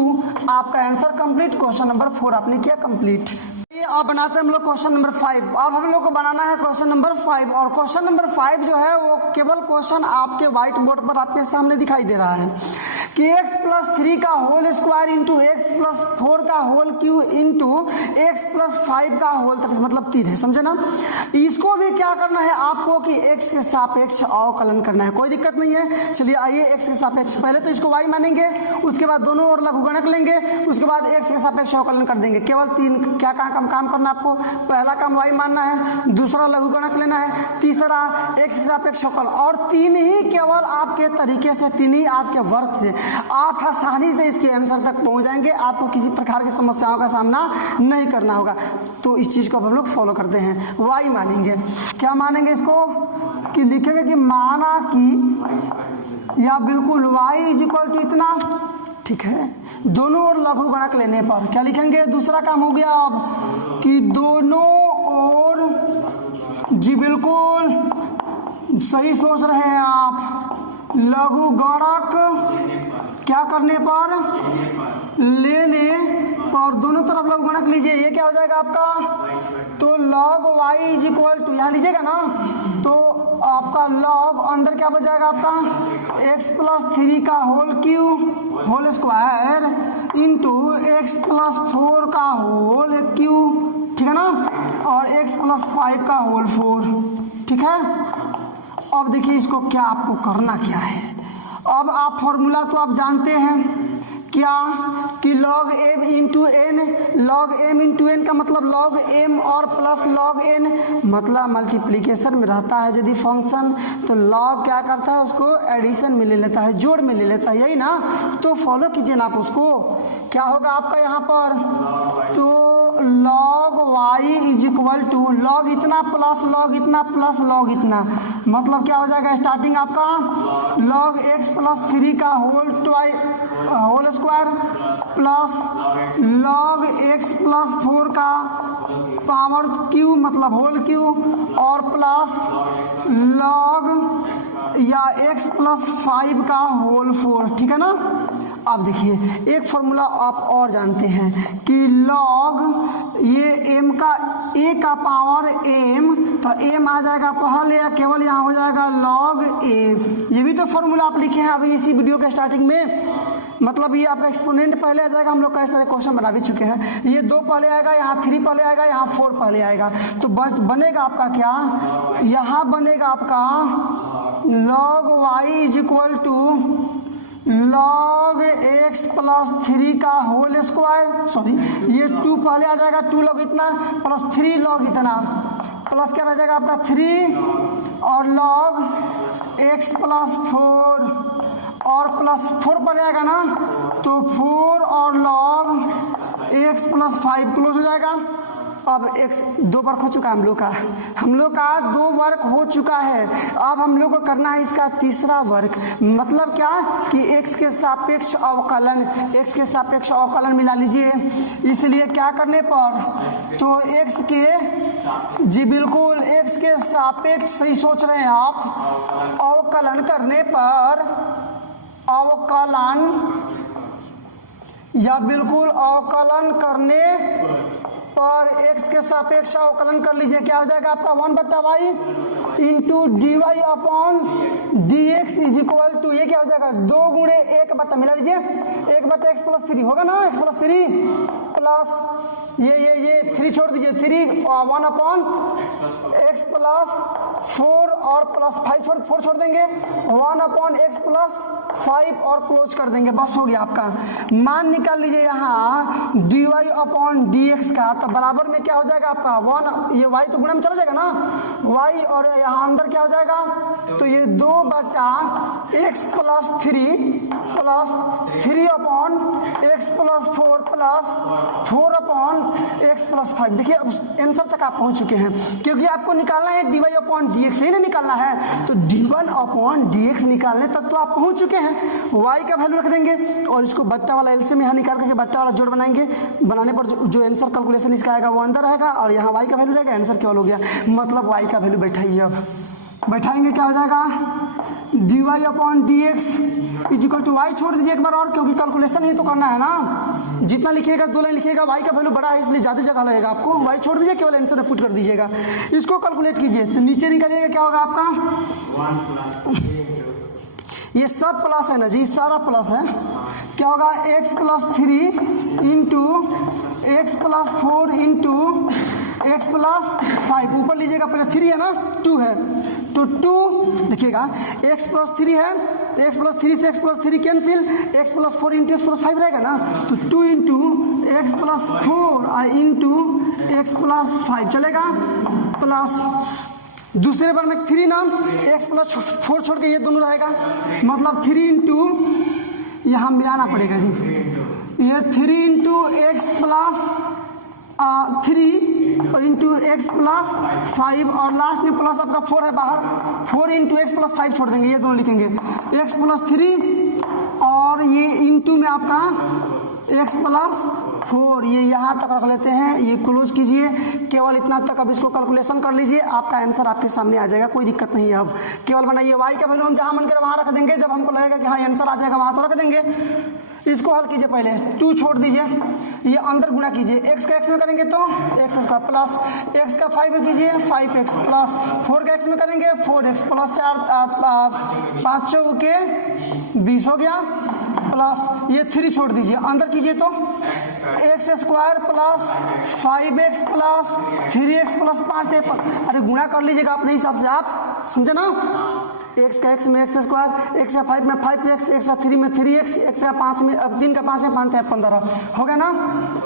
आपका आंसर कंप्लीट। क्वेश्चन नंबर 4 आपने किया कंप्लीट। ये आप बनाते हैं हम लोग क्वेश्चन नंबर 5। अब हम लोग को बनाना है क्वेश्चन नंबर 5, और क्वेश्चन नंबर 5 जो है वो केवल क्वेश्चन आपके व्हाइट बोर्ड पर आपके सामने दिखाई दे रहा है कि x + 3 का होल स्क्वायर इंटू x + 4 का होल क्यूब इंटू x + 5 का होल 30 मतलब 3 है, समझे ना। इसको भी क्या करना है आपको कि x के सापेक्ष अवकलन करना है, कोई दिक्कत नहीं है। चलिए आइए x के सापेक्ष, पहले तो इसको y मानेंगे, उसके बाद दोनों ओर लघुगणक लेंगे, उसके बाद x के सापेक्ष अवकलन कर देंगे। केवल 3 क्या काम करना आपको, पहला काम y मानना है, दूसरा लघुगणक लेना है, तीसरा x के सापेक्ष अवकलन, और 3 ही केवल आपके तरीके से, 3 ही आपके वर्क से आप आसानी से इसके आंसर तक पहुंच जाएंगे। आपको किसी प्रकार की समस्याओं का सामना नहीं करना होगा। तो इस चीज़ को अब हम लोग फॉलो करते हैं, y मानेंगे। क्या मानेंगे इसको कि लिखेंगे कि माना कि, या बिल्कुल y = इतना, ठीक है। दोनों ओर लघुगणक लेने पर क्या लिखेंगे, दूसरा काम हो गया अब कि दोनों ओर, जी बिल्कुल सही सोच रहे हैं आप, लघुगणक क्या करने पर, लेने पर, दोनों तरफ लघुगणक लीजिए। ये क्या हो जाएगा आपका, तो log y = यहाँ लीजिएगा ना, तो आपका log अंदर क्या बच जाएगा आपका x + 3 का whole cube whole square into x + 4 का होल क्यूब, ठीक है ना, और x + 5 का होल 4, ठीक है। अब देखिए इसको क्या आपको करना क्या है। अब आप फॉर्मूला तो आप जानते हैं क्या कि log m into N, log m into N का मतलब log m और प्लस log n, मतलब मल्टीप्लीकेशन में रहता है यदि फंक्शन तो log क्या करता है उसको एडिशन में ले लेता है, जोड़ में ले लेता है, यही ना। तो फॉलो कीजिए ना आप उसको, क्या होगा आपका यहाँ पर, तो log y is equal to log इतना प्लस log इतना प्लस log इतना, मतलब क्या हो जाएगा स्टार्टिंग आपका log x प्लस 3 का whole square plus log x plus 4 का पावर क्यू मतलब होल क्यू और प्लस log या x प्लस 5 का होल 4, ठीक है ना। अब देखिए एक फॉर्मूला आप और जानते हैं कि log ये m का a का पावर m, तो m आ जाएगा पहले या केवल यहाँ हो जाएगा log a, ये भी तो फॉर्मूला आप लिखे हैं अभी इसी वीडियो के स्टार्टिंग में, मतलब ये आपका एक्सपोनेंट पहले आ जाएगा। हम लोग कई सारे क्वेश्चन बना भी चुके हैं, ये 2 पहले आएगा, यहाँ 3 पहले आएगा, यहाँ 4 पहले आएगा, तो बनेगा आपका क्या, यहाँ बनेगा आपका log y is equal to log x plus 3 का होल स्क्वायर, सॉरी ये 2 पहले आ जाएगा, 2 log इतना प्लस 3 log इतना, प्लस क्या रह जाएगा आपका 3 और log x प्लस 4 और प्लस 4 पहले आएगा ना, तो 4 और log x प्लस 5 क्लोज हो जाएगा। अब x 2 वर्क हो चुका है हम लोग का 2 वर्क हो चुका है, अब हम लोग को करना है इसका तीसरा वर्क, मतलब क्या कि x के सापेक्ष अवकलन मिला लीजिए, इसलिए क्या करने पर, तो x के, जी बिल्कुल x के सापेक्ष सही सोच रहे हैं आप, अवकलन करने पर, अवकलन या बिल्कुल अवकलन करने पर x के सापेक्ष अवकलन कर लीजिए, क्या हो जाएगा आपका 1/y into D Y upon D x is equal to, ये क्या हो जाएगा 2 गुणे 1 बटा, मिला लीजिए 1/x प्लस 3 होगा ना, x प्लस 3 प्लस ये 3 छोड़ दीजिए, 3 1 अपॉन x प्लस 4 और प्लस 5 4 छोड़ देंगे, 1 अपॉन x प्लस 5 और क्लोज कर देंगे, बस हो गया आपका। मान निकाल लीजिए यहाँ D Y upon D x का, तो बराबर में क्या हो जाएगा आपका 1, ये y तो गुणा में चला जाएगा ना, y और यहाँ अंदर क्या हो जाएगा, तो ये 2/x plus 3 upon x plus 4 plus 4 upon x plus 5। देखिए अब आंसर तक आप पहुंच चुके हैं, क्योंकि आपको निकालना है dy अपॉन डी एक्स, ही ना निकालना है, तो d1 अपॉन डी एक्स निकालने तक तो आप पहुंच चुके हैं। y का वैल्यू रख देंगे और इसको बट्टा वाला एलसीएम यहाँ निकाल करके बट्टा वाला जोड़ बनाएंगे, बनाने पर जो आंसर कैलकुलेशन इसका आएगा वो अंदर रहेगा और यहाँ y का वैल्यू रहेगा, आंसर केवल हो गया, मतलब y का वैल्यू बैठाइए। अब बैठाएंगे क्या हो जाएगा D Y upon D x is equal to Y, छोड़ दीजिए एक बार और, क्योंकि कैलकुलेशन ही तो करना है ना, जितना लिखिएगा 2 लाइन लिखिएगा, y का वैल्यू बड़ा है इसलिए ज़्यादा जगह लगेगा आपको, y छोड़ दीजिए केवल आंसर पुट कर दीजिएगा। इसको कैलकुलेट कीजिए तो नीचे निकालिएगा क्या होगा आपका, ये सब प्लस है ना जी, सारा प्लस है, क्या होगा x plus 3 into X plus 4 into X plus 5, ऊपर लीजिएगा पहले 3 है ना, 2 है, तो 2 देखिएगा x प्लस 3 है, तो x प्लस 3 से x plus 3 cancel, x plus 4 into X plus 5 रहेगा ना, तो 2 into X plus 4 into X plus 5 चलेगा, प्लस दूसरे बार में 3 ना, x प्लस 4 छोड़ के ये दोनों रहेगा, मतलब 3 इंटू यहाँ मिलाना पड़ेगा जी, ये 3 into X plus 3 into X plus 5 और लास्ट में प्लस आपका 4 है बाहर, 4 इंटू एक्स प्लस 5 छोड़ देंगे, ये दोनों लिखेंगे एक्स प्लस 3 और ये इंटू में आपका एक्स प्लस 4, ये यहाँ तक रख लेते हैं, ये क्लोज कीजिए, केवल इतना तक। अब इसको कैलकुलेशन कर लीजिए, आपका आंसर आपके सामने आ जाएगा, कोई दिक्कत नहीं है। अब केवल बनाइए y का वैल्यू हम जहाँ मन कर वहाँ रख देंगे, जब हमको लगेगा कि हाँ आंसर आ जाएगा वहाँ तो रख देंगे। इसको हल कीजिए, पहले 2 छोड़ दीजिए, ये अंदर गुणा कीजिए, x का x में करेंगे तो x का प्लस x का 5 में कीजिए 5x प्लस 4 का x में करेंगे 4x प्लस 5 चौके 20 हो गया, प्लस ये 3 छोड़ दीजिए, अंदर कीजिए तो x square plus 5x plus 3x plus 5, अरे गुणा कर लीजिएगा अपने हिसाब से, आप समझे ना। एक्स का एक्स में एक्स स्क्वायर, एक्स का 5 में 5x, एक्स का 3 में 3x, एक्स का 5 में, अब 3 का 5 में 5 है 15, हो गया ना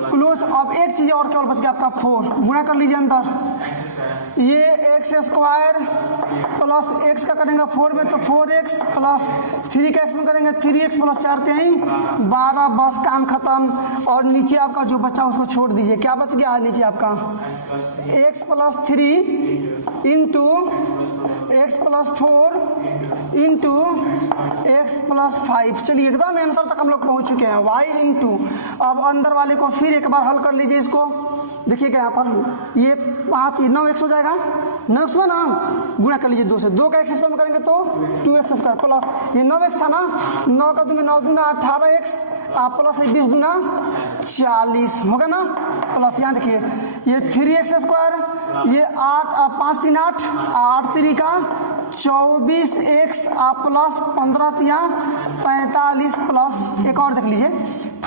क्लोज। अब एक चीज़ और केवल बच गया आपका 4, गुणा कर लीजिए अंदर, ये एक्स स्क्वायर प्लस एक्स का करेंगे 4 में तो 4x प्लस 3 का एक्स में करेंगे 3x प्लस 4 3 12, बस काम खत्म। और नीचे आपका जो बचा उसको छोड़ दीजिए, क्या बच गया है नीचे आपका x plus 3 into X plus 4 into X plus 5। चलिए एकदम आंसर तक हम लोग पहुंच चुके हैं, y इंटू, अब अंदर वाले को फिर एक बार हल कर लीजिए इसको, देखिएगा यहाँ पर ये 5 ये 9x हो जाएगा, 9x हुआ ना, गुणा कर लीजिए 2 से, 2 का एक्स स्क्वायर में करेंगे तो 2x स्क्वायर प्लस ये 9x था ना, 9 का 2 में 9 दूना 18x, आप प्लस 20 दूना 40, होगा ना, प्लस यहाँ देखिए ये 3x स्क्वायर, ये 8 5 3 8 8 3 का 24x, आप प्लस 15 3 45 प्लस एक और देख लीजिए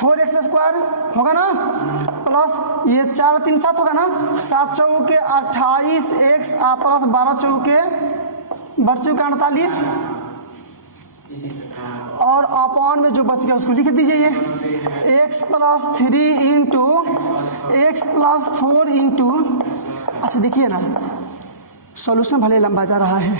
4x स्क्वायर होगा ना, प्लस ये 4 3 7 होगा ना, 7 चौके 28x, आप प्लस 12 चौके 48, और अपॉन में जो बच गया उसको लिख दीजिए, ये x plus 3 into X plus 4 into, अच्छा देखिए ना सॉल्यूशन भले लंबा जा रहा है,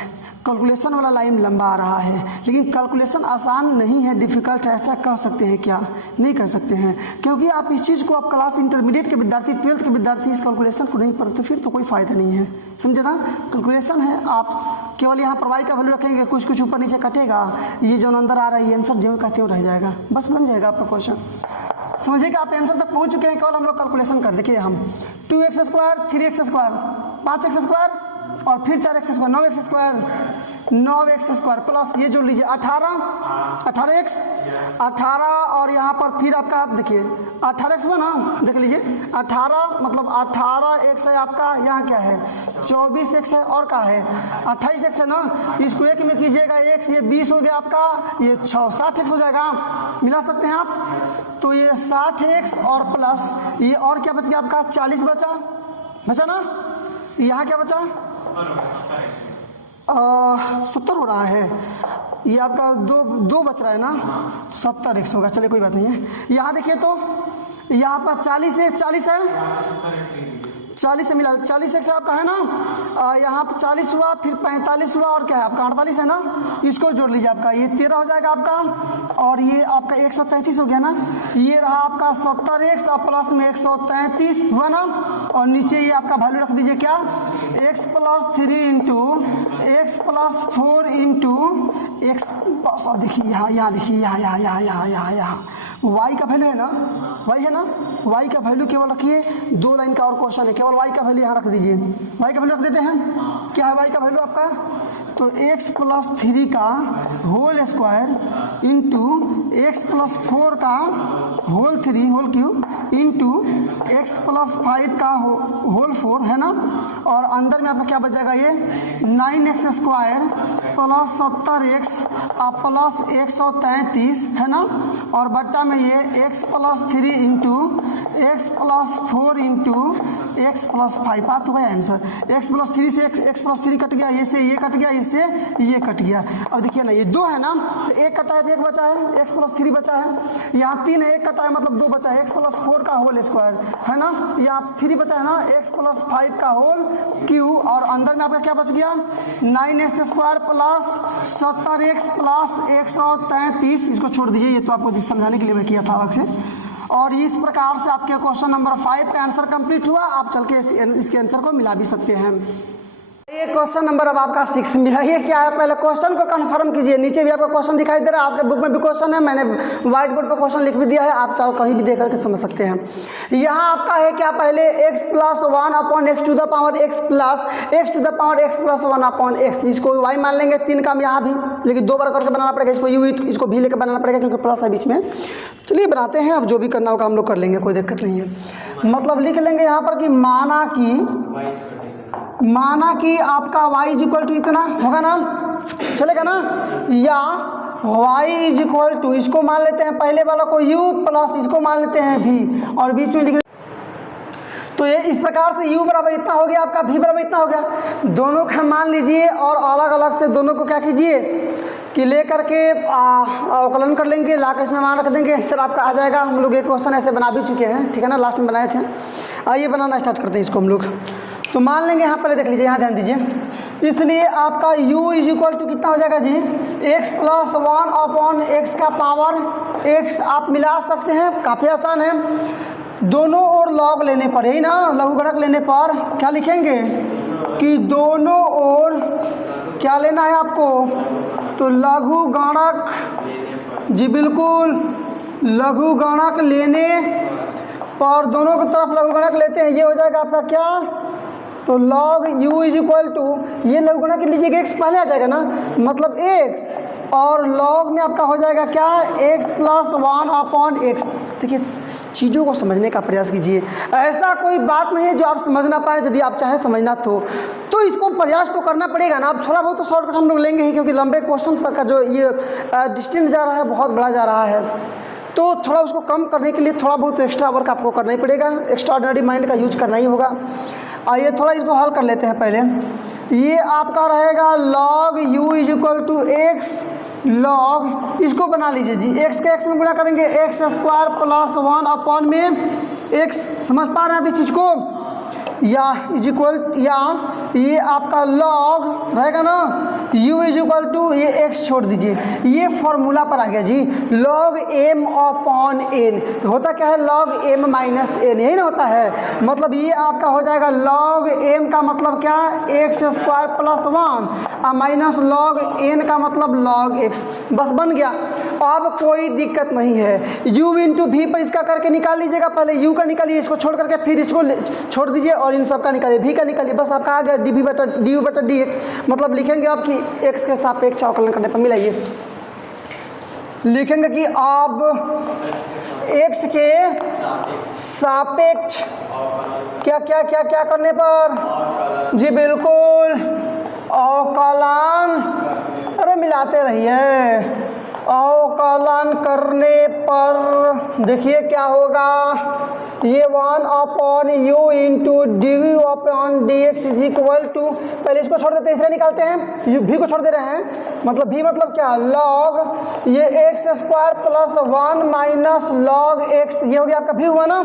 कैलकुलेशन वाला लाइन लंबा आ रहा है, लेकिन कैलकुलेशन आसान नहीं है, डिफ़िकल्ट है, ऐसा कह सकते हैं क्या? नहीं कर सकते हैं, क्योंकि आप इस चीज़ को आप क्लास इंटरमीडिएट के विद्यार्थी 12th के विद्यार्थी इस कैलकुलेशन को नहीं पढ़ते फिर तो कोई फ़ायदा नहीं है, समझे ना। कैलकुलेशन है, आप केवल यहाँ पर y का वैल्यू रखेंगे, कुछ कुछ ऊपर नीचे कटेगा, ये जो अंदर आ रहा है ये आंसर जो कहते हो रह जाएगा, बस बन जाएगा आपका क्वेश्चन। समझिएगा आप आंसर तक पहुँच चुके हैं, केवल हम लोग कैलकुलेशन कर देखिए हम 2x square 3x square 5x square और फिर 4x square 9x square plus ये जोड़ लीजिए 18x 18 और यहाँ पर फिर आपका देखिए 18x में ना देख लीजिए 18 मतलब 18x है आपका, यहाँ क्या है 24x है और क्या है 28x है ना, इसको एक में कीजिएगा x, ये 20 हो गया आपका, ये 60x हो जाएगा, मिला सकते हैं आप, तो ये 60x और प्लस ये और क्या बच गया आपका 40 बचा ना, यहाँ क्या बचा 70 हो रहा है, ये आपका दो बच रहा है ना, 70x होगा, चलिए कोई बात नहीं है। यहाँ देखिए तो यहाँ आपका 40 है 40 से मिला 40x आपका है ना, यहाँ पर 40 हुआ फिर 45 हुआ और क्या है आपका 48 है ना, इसको जोड़ लीजिए आपका ये 13 हो जाएगा आपका, और ये आपका 133 हो गया ना, ये रहा आपका 70x और प्लस में 133 हुआ ना, और नीचे ये आपका वैल्यू रख दीजिए क्या x plus 3 into X plus 4 into x, बस अब देखिए यहाँ देखिए यहाँ y का वैल्यू है ना, y है ना, y का वैल्यू केवल रखिए, 2 लाइन का और क्वेश्चन है, केवल y का वैल्यू यहाँ रख दीजिए, y का वैल्यू रख देते हैं, क्या है y का वैल्यू आपका, तो x प्लस 3 का whole square into X plus 4 का whole 3 whole cube into X plus 5 का होल 4 है ना, और अंदर में आपका क्या बच जाएगा ये 9x square plus 70x plus 133 है ना, और बट्टा में ये x plus 3 into X plus 4 into X plus 5 बात हुआ है आंसर, x प्लस 3 से x प्लस 3 कट गया, ये से ये कट गया, इससे ये कट गया। अब देखिए ना ये 2 है ना, तो 1 कटा है तो 1 बचा है, x प्लस 3 बचा है, यहाँ 3 है 1 कटा है मतलब 2 बचा है, x प्लस 4 का होल स्क्वायर है ना, यहाँ 3 बचा है ना, x प्लस 5 का होल क्यू, और अंदर में आपका क्या बच गया 9x square plus 70x plus 133, इसको छोड़ दीजिए, ये तो आपको समझाने के लिए मैं किया था अलग से। और इस प्रकार से आपके क्वेश्चन नंबर 5 का आंसर कंप्लीट हुआ, आप चल के इसके आंसर को मिला भी सकते हैं। ये क्वेश्चन नंबर अब आपका 6 मिला, ये क्या है पहले क्वेश्चन को कंफर्म कीजिए, नीचे भी आपका क्वेश्चन दिखाई दे रहा है, आपके बुक में भी क्वेश्चन है, मैंने व्हाइट बोर्ड पर क्वेश्चन लिख भी दिया है, आप चाहो कहीं भी देख करके समझ सकते हैं। यहाँ आपका है क्या पहले x plus 1 upon x to the power x plus X to the power x plus 1 upon x, इसको y मान लेंगे, 3 काम यहाँ भी, लेकिन 2 बार करके बनाना पड़ेगा, इसको u इसको भी लेकर बनाना पड़ेगा क्योंकि प्लस है बीच में। चलिए बनाते हैं, अब जो भी करना होगा हम लोग कर लेंगे, कोई दिक्कत नहीं है। मतलब लिख लेंगे यहाँ पर कि माना कि आपका y इज इक्वल टू इतना होगा ना, चलेगा ना, या y इज इक्वल टू, इसको मान लेते हैं पहले वाला को u प्लस इसको मान लेते हैं v, और बीच में लिख, तो ये इस प्रकार से u बराबर इतना हो गया, आपका v बराबर इतना हो गया। दोनों का मान लीजिए और अलग अलग से दोनों को क्या कीजिए कि ले करके अवकलन कर लेंगे, ला कर इसमें मान रख देंगे, सर आपका आ जाएगा। हम लोग एक क्वेश्चन ऐसे बना भी चुके हैं, ठीक है ना, लास्ट में बनाए थे। आइए बनाना स्टार्ट करते हैं इसको हम लोग। तो मान लेंगे यहाँ पहले देख लीजिए, यहाँ ध्यान दीजिए। इसलिए आपका u इज इक्वल टू कितना हो जाएगा जी, x प्लस 1 अपॉन x का पावर x। आप मिला सकते हैं, काफ़ी आसान है। दोनों ओर लॉग लेने पर, यही ना, लघुगणक लेने पर क्या लिखेंगे कि दोनों ओर क्या लेना है आपको, तो लघुगणक जी, बिल्कुल लघुगणक लेने पर दोनों की तरफ लघुगणक लेते हैं। ये हो जाएगा आपका क्या, तो log u is equal to, ये लघुगणक लीजिएगा x पहले आ जाएगा ना, मतलब x, और log में आपका हो जाएगा क्या, x प्लस 1 अपॉन x। देखिए चीज़ों को समझने का प्रयास कीजिए, ऐसा कोई बात नहीं है जो आप समझ ना पाए। यदि आप चाहे समझना तो इसको प्रयास तो करना पड़ेगा ना। अब थोड़ा बहुत तो शॉर्टकट हम लोग लेंगे ही, क्योंकि लंबे क्वेश्चन का जो ये डिस्टेंस जा रहा है बहुत बड़ा जा रहा है, तो थोड़ा उसको कम करने के लिए थोड़ा बहुत एक्स्ट्रा वर्क आपको करना ही पड़ेगा, एक्स्ट्राऑर्डिनरी माइंड का यूज करना ही होगा। आइए थोड़ा इसको हल कर लेते हैं पहले। ये आपका रहेगा log u is equal to X log, इसको बना लीजिए जी, x के x में गुणा करेंगे एक्स स्क्वायर प्लस 1 अपॉन में x। समझ पा रहे हैं अभी चीज़ को, या इज इक्वल, या ये आपका log रहेगा ना u इज इक्वल टू, ये x छोड़ दीजिए, ये फॉर्मूला पर आ गया जी, log m अपॉन n। तो होता क्या है, log m माइनस n, यही ना होता है। मतलब ये आपका हो जाएगा log m का मतलब क्या, एक्स स्क्वायर प्लस 1 और माइनस log n का मतलब log x। बस बन गया। अब कोई दिक्कत नहीं है, u इंटू v पर इसका करके निकाल लीजिएगा। पहले u का निकालिए, इसको छोड़ करके फिर इसको छोड़ दीजिए और इन सब का निकालिए, v का निकालिए। बस आपका आ गया dv बटा du बटा dx। मतलब लिखेंगे आप कि x के सापेक्ष अवकलन करने पर मिलाइए, लिखेंगे कि अब x के सापेक्ष क्या क्या क्या क्या करने पर जी, बिल्कुल अवकलन, अरे मिलाते रहिए, अवकलन करने पर देखिए क्या होगा, ये 1 upon U into D we upon D x is equal to, पहले इसको छोड़ देते हैं, इसका निकालते हैं, यू भी को छोड़ दे रहे हैं, मतलब भी मतलब क्या, लॉग ये x square plus 1 minus log x, ये हो गया आपका भी हुआ ना,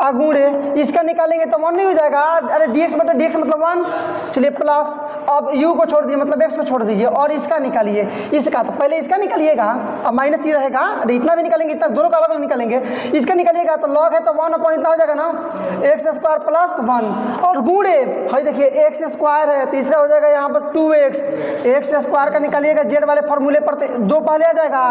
अगुणे इसका निकालेंगे तो 1 नहीं हो जाएगा, अरे डी एक्स बटा डी एक्स मतलब 1, चलिए प्लस, अब u को छोड़ दिए मतलब x को छोड़ दीजिए और इसका निकालिए, इसका तो पहले इसका निकालिएगा, अब माइनस ही रहेगा, अरे इतना भी निकालेंगे, इतना दोनों का अलग अलग निकालेंगे, इसका निकालिएगा तो log है तो 1 अपॉन इतना हो जाएगा ना, एक्स स्क्वायर प्लस 1 और गुणे, भाई देखिए एक्स स्क्वायर है तो इसका हो जाएगा यहाँ पर 2x, एक्स स्क्वायर का निकालिएगा जेड वाले फॉर्मूले पर 2 पहले आ जाएगा,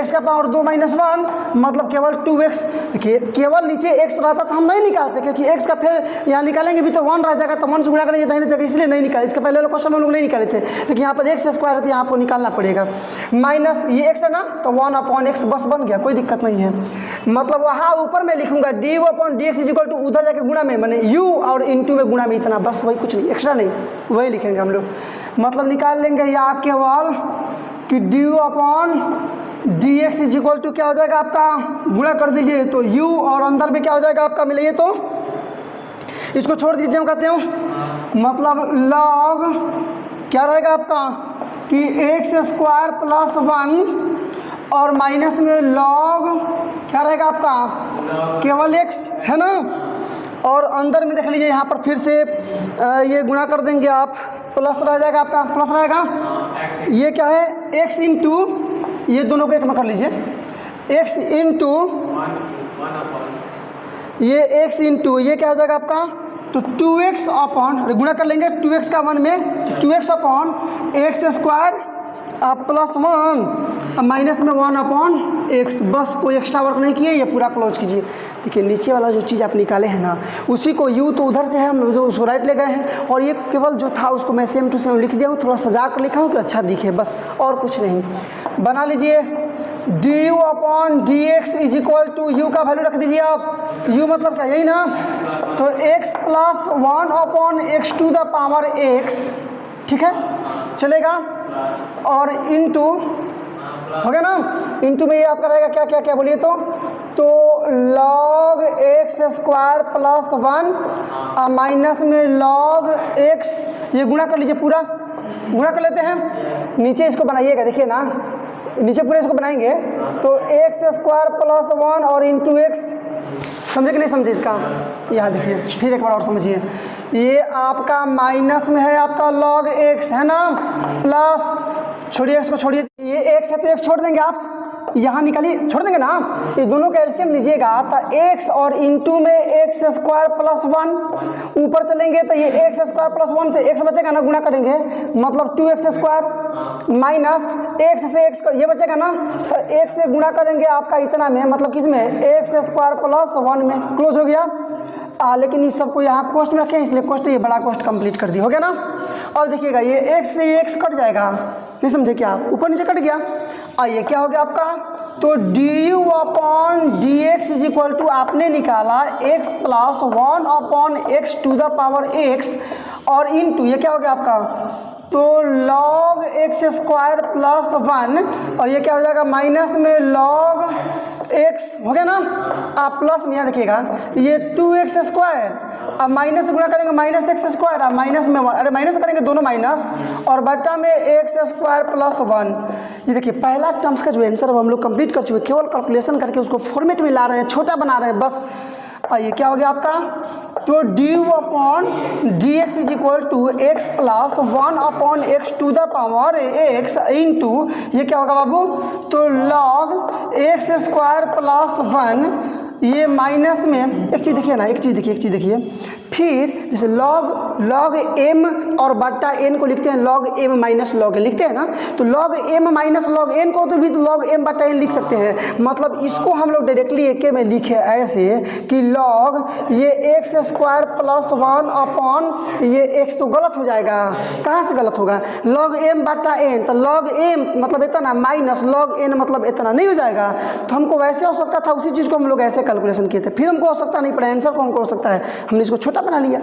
x का पावर 2 माइनस 1 मतलब केवल 2x। देखिए केवल नीचे x रहता तो हम नहीं निकालते, क्योंकि x का फिर यहाँ निकालेंगे भी तो 1 रह जाएगा, तो 1 से गुणा करेंगे दाहिने जगह, इसलिए नहीं निकाले। इसके पहले क्वेश्चन हम लोग नहीं निकाले थे, लेकिन यहाँ पर एक्स स्क्वायर है तो यहाँ आपको निकालना पड़ेगा, माइनस ये x है ना तो 1 अपॉन x, बस बन गया, कोई दिक्कत नहीं है। मतलब वहाँ ऊपर में लिखूंगा D upon D x is equal to, उधर जाके गुणा में मैंने u और इंटू में गुणा में इतना, बस वही, कुछ नहीं एक्स्ट्रा नहीं, वही लिखेंगे हम लोग। मतलब निकाल लेंगे या केवल कि d upon D x is equal to क्या हो जाएगा आपका, गुणा कर दीजिए तो u और अंदर में क्या हो जाएगा आपका, मिलाइए तो इसको छोड़ दीजिए, हम कहते हो मतलब log क्या रहेगा आपका कि एक्स स्क्वायर प्लस 1 और माइनस में log क्या रहेगा आपका, केवल x है ना, और अंदर में देख लीजिए यहाँ पर फिर से ये गुणा कर देंगे आप, प्लस रह जाएगा आपका, प्लस रहेगा, ये क्या है x इंटू, ये दोनों को एक में कर लीजिए, x इंटू ये x इंटू ये क्या हो जाएगा आपका, तो 2x अपॉन, गुणा कर लेंगे 2x का 1 में, तो 2x upon x square plus 1 minus में 1 अपॉन x, बस कोई एक्स्ट्रा वर्क नहीं किए, ये पूरा क्लोज कीजिए। देखिए नीचे वाला जो चीज़ आप निकाले हैं ना, उसी को u तो उधर से है, हम जो उसको राइट ले गए हैं, और ये केवल जो था उसको मैं सेम टू सेम लिख दिया हूँ, थोड़ा सजा कर लिखा हूँ कि अच्छा दिखे, बस और कुछ नहीं। बना लीजिए d u upon D x is equal to, u का वैल्यू रख दीजिए आप, u मतलब क्या, यही ना, तो x plus 1 upon x to the power x, ठीक है चलेगा, और इंटू हो गया ना। इंटू में ये आपका रहेगा क्या क्या क्या बोलिए तो log x स्क्वायर प्लस 1 और माइनस में log x, ये गुणा कर लीजिए, पूरा गुणा कर लेते हैं। नीचे इसको बनाइएगा, देखिए ना नीचे पूरे इसको बनाएंगे तो x स्क्वायर प्लस 1 और इंटू एक्स, समझे कि नहीं समझे इसका? यहाँ देखिए फिर एक बार और समझिए, ये आपका माइनस में है आपका log x है ना, प्लस छोड़िए x को, छोड़िए ये x है तो x छोड़ देंगे आप, यहाँ निकालिए, छोड़ देंगे ना, ये दोनों का एलसीएम लीजिएगा तो x और इंटू में x स्क्वायर प्लस 1, ऊपर चलेंगे तो ये x स्क्वायर प्लस 1 से x बचेगा ना, गुणा करेंगे मतलब 2x स्क्वायर माइनस x से x ये बचेगा ना, तो x से गुणा करेंगे आपका इतना में, मतलब किस में, x स्क्वायर प्लस 1 में, क्लोज हो गया। लेकिन इस सबको यहाँ कोष्ट में रखें, इसलिए कोष्ट, ये बड़ा कोष्ट कंप्लीट कर दिया, हो गया ना। और देखिएगा ये x से ये x कट जाएगा, नहीं समझे क्या, ऊपर नीचे कट गया। आइए क्या हो गया आपका, तो du upon D x is equal to आपने निकाला x plus 1 upon x to the power x और इंटू ये क्या हो गया आपका, तो log x स्क्वायर प्लस 1 और ये क्या हो जाएगा माइनस में log x, हो गया ना। आप प्लस में यहाँ देखिएगा ये 2x स्क्वायर, अब माइनस से गुणा करेंगे माइनस एक्स स्क्वायर, अब माइनस में 1, अरे माइनस करेंगे दोनों माइनस, और बटा में एक्स स्क्वायर प्लस 1। ये देखिए पहला टर्म्स का जो आंसर है हम लोग कंप्लीट कर चुके, केवल कैलकुलेशन करके उसको फॉर्मेट में ला रहे हैं, छोटा बना रहे हैं बस। आइए क्या हो गया आपका, तो d u upon D x is equal to x plus 1 upon x to the power x into ये क्या होगा बाबू, तो लॉग एक्स स्क्वायर प्लस 1, ये माइनस में एक चीज़ देखिए ना, एक चीज़ देखिए फिर जैसे log m और बट्टा n को लिखते हैं log m minus log n लिखते हैं ना, तो log m minus log n को तो भी log m बट्टा n लिख सकते हैं। मतलब इसको हम लोग डायरेक्टली एक में लिखे ऐसे कि log ये x स्क्वायर प्लस 1 अपॉन ये x, तो गलत हो जाएगा, कहाँ से गलत होगा, log m बट्टा n, तो log m मतलब इतना माइनस log n मतलब इतना नहीं हो जाएगा। तो हमको वैसे हो सकता था, उसी चीज़ को हम लोग ऐसे कैलकुलेशन किए थे, फिर हमको हो सकता नहीं पड़ा, आंसर कौन हो सकता है, हमने इसको छोटा बना लिया।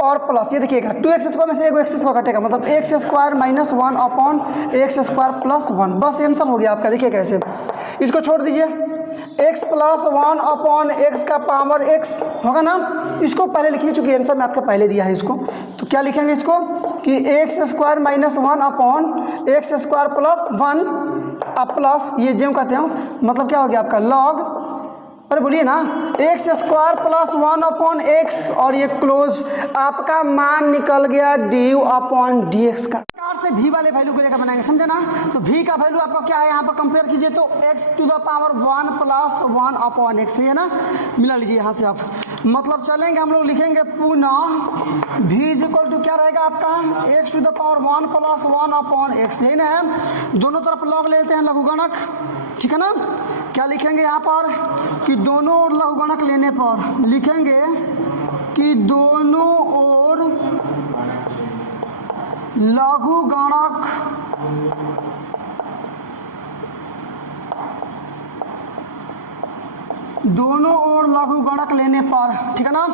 और प्लस ये देखिएगा 2x स्क्वायर में से एक एक्स स्क्वायर कटेगा, मतलब x square minus 1 upon x square plus 1, बस आंसर हो गया आपका। देखिए कैसे, इसको छोड़ दीजिए, x प्लस 1 अपॉन एक्स का पावर x होगा ना, इसको पहले लिखिए चूँकि आंसर में आपके पहले दिया है इसको, तो क्या लिखेंगे इसको कि x square minus 1 upon x square plus 1, अब प्लस ये जो कहते हैं मतलब क्या हो गया आपका log, अरे बोलिए ना, x square plus 1 upon x और ये क्लोज, आपका मान निकल गया ड्यू अपॉन डी एक्स का। से v वाले वैल्यू को लेकर बनाएंगे, समझे ना। तो v का वैल्यू आपका क्या है, यहाँ पर कंपेयर कीजिए तो x to the power 1 plus 1 upon x, है ना, मिला लीजिए यहाँ से आप, मतलब चलेंगे हम लोग लिखेंगे पुनः v इज इक्वल टू क्या रहेगा आपका, x to the power 1 plus 1 upon x, यही ना है, दोनों तरफ लॉग लेते हैं लघुगणक, ठीक है ना। क्या लिखेंगे यहाँ पर कि दोनों ओर लघुगणक लेने पर लिखेंगे कि दोनों ओर लघुगणक दोनों ओर लघुगणक लेने पर, ठीक है ना,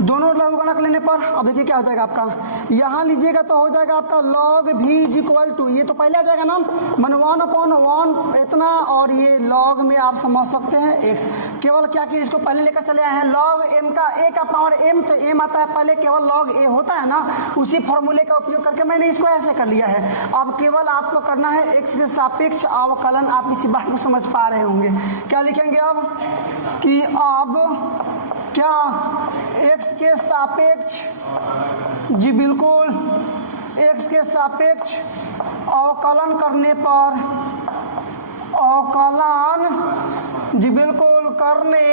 दोनों ओर लघुगणक लेने पर। अब देखिए क्या हो जाएगा आपका, यहाँ लीजिएगा तो हो जाएगा आपका log v is equal to, ये तो पहले आ जाएगा ना, मन 1 अपॉन 1 इतना, और ये log में आप समझ सकते हैं x, केवल क्या कि इसको पहले लेकर चले आए हैं log m का a का पावर m, तो m आता है पहले, केवल log a होता है ना, उसी फॉर्मूले का उपयोग करके मैंने इसको ऐसे कर लिया है। अब केवल आपको करना है x के सापेक्ष अवकलन, आप इसी बात को समझ पा रहे होंगे। क्या लिखेंगे अब कि अब क्या x के सापेक्ष, जी बिल्कुल, x के सापेक्ष अवकलन करने पर, अवकलन जी बिल्कुल करने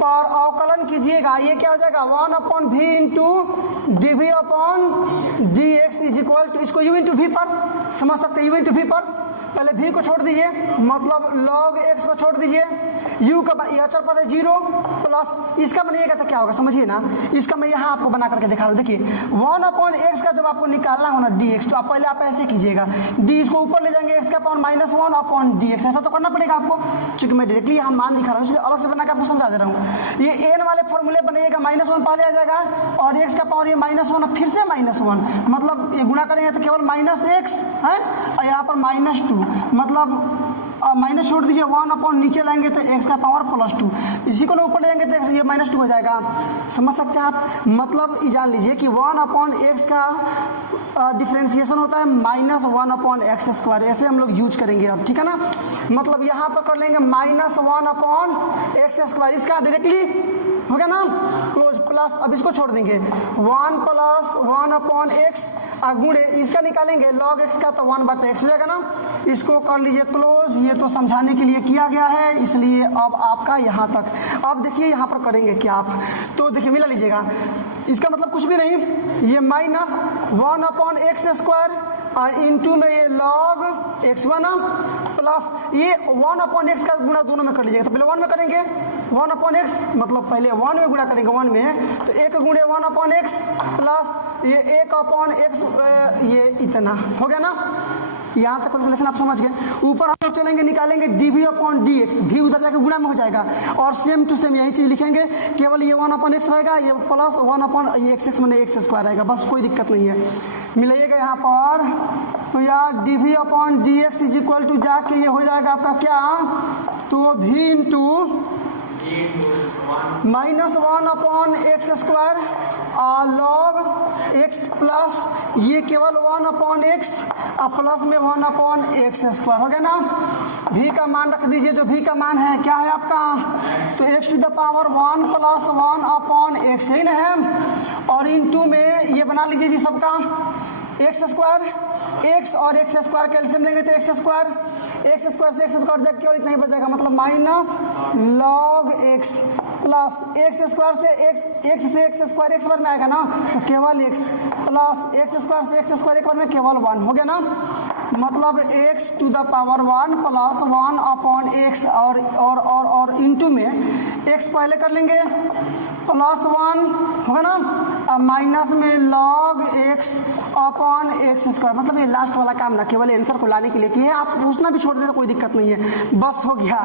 पर अवकलन कीजिएगा, ये क्या हो जाएगा 1 upon v into D we upon D x is equal to, इसको u इंटू वी पर समझ सकते हैं, u इंटू वी पर, पहले v को छोड़ दीजिए, मतलब log x को छोड़ दीजिए, u का यह अचर पद है 0 प्लस इसका बनिएगा तो क्या होगा समझिए ना, इसका मैं यहाँ आपको बना करके दिखा रहा हूँ। देखिए 1 अपॉन एक्स का जब आपको निकालना हो ना dx, तो आप पहले आप ऐसे कीजिएगा, d इसको ऊपर ले जाएंगे, x का पावर माइनस 1 अपॉन dx, ऐसा तो करना पड़ेगा आपको, चूंकि मैं डायरेक्टली यहाँ मान दिखा रहा हूँ इसलिए अलग से बना के आपको समझा दे रहा हूँ। ये n वाले फॉर्मूले बनेगा, -1 पहले आ जाएगा और x का पावर ये -1 फिर से -1, मतलब ये गुणा करेंगे तो केवल -x है और यहाँ पर -2, मतलब माइनस छोड़ दीजिए, 1 अपॉन नीचे लाएंगे तो x का पावर +2, इसी को ऊपर ले जाएंगे तो x ये -2 हो जाएगा। समझ सकते हैं आप? मतलब ये जान लीजिए कि 1 अपॉन x का डिफ्रेंसिएशन होता है -1 अपॉन x²। ऐसे हम लोग यूज करेंगे अब, ठीक है ना। मतलब यहाँ पर कर लेंगे -1 अपॉन x², इसका डायरेक्टली हो गया ना क्लोज, प्लस अब इसको छोड़ देंगे 1 + 1 अपॉन x गुणे इसका निकालेंगे log x का तो 1/x हो जाएगा ना। इसको कर लीजिए क्लोज, ये तो समझाने के लिए किया गया है इसलिए अब आपका यहाँ तक। अब देखिए यहाँ पर करेंगे क्या आप, तो देखिए मिला लीजिएगा, इसका मतलब कुछ भी नहीं, ये -1 अपॉन x² इंटू में ये log x1 प्लस ये 1 अपॉन x का गुणा दोनों में कर लीजिएगा। तो पहले 1 में करेंगे 1 अपॉन x, मतलब पहले 1 में गुणा करेंगे 1 में, तो 1 गुणे 1 अपॉन x प्लस ये 1 अपॉन x, ये इतना हो गया ना। यहाँ तक कैलकुलेशन आप समझ गए। ऊपर हम लोग चलेंगे निकालेंगे dv अपॉन dx, भी उधर जाकर गुणा में हो जाएगा और सेम टू सेम यही चीज़ लिखेंगे, केवल ये 1 अपॉन x रहेगा, ये प्लस 1 अपॉन ये x मैंने x² रहेगा, बस कोई दिक्कत नहीं है। मिलाइएगा यहाँ पर तो यार dv upon dx is equal to जाके ये हो जाएगा आपका क्या, तो v into -1 upon x² log x plus ये केवल 1 अपॉन x प्लस में 1 अपॉन x² हो गया ना। v का मान रख दीजिए, जो v का मान है क्या है आपका, तो x⁴ 1 + 1 अपॉन x ही ना है, और इंटू में ये बना लीजिए जी सबका x², x और x² कैल्शियम लेंगे तो x² से x² जब केवल इतना ही बचेगा, मतलब -log x प्लस x² से x² x बार में आएगा ना, तो केवल x प्लस x² से x² एक बार में केवल 1 हो गया ना। मतलब x⁴ 1 + 1 अपॉन x और इंटू में x पहले कर लेंगे +1 होगा ना, माइनस में log x अपॉन x²। मतलब ये लास्ट वाला काम ना केवल आंसर को लाने के लिए किए, आप पूछना भी छोड़ देते कोई दिक्कत नहीं है, बस हो गया।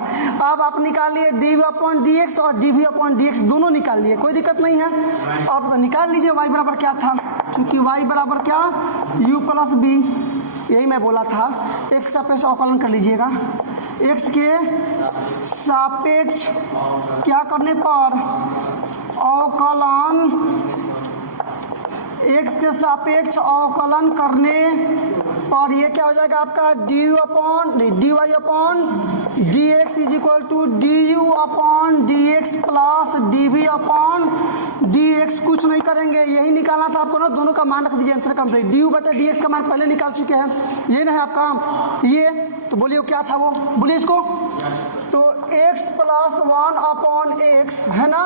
अब आप निकाल लिए dv अपॉन dx और dv अपॉन dx दोनों निकाल लिए, कोई दिक्कत नहीं है। अब तो निकाल लीजिए y बराबर क्या था, क्योंकि y बराबर क्या u + b, यही मैं बोला था। x सापेक्ष अवकलन कर लीजिएगा, x के सापेक्ष क्या करने पर अवकलन, x के सापेक्ष अवकलन करने पर ये क्या हो जाएगा आपका dy upon dx is equal to du upon dx plus dv upon dx। कुछ नहीं करेंगे, यही निकालना था आपको ना, दोनों का मान रख दीजिए, आंसर कंप्लीट। du/dx का मान पहले निकाल चुके हैं, ये ना है आपका ये, तो बोलिए क्या था वो, बोलिए इसको, तो x + 1 अपॉन x है ना,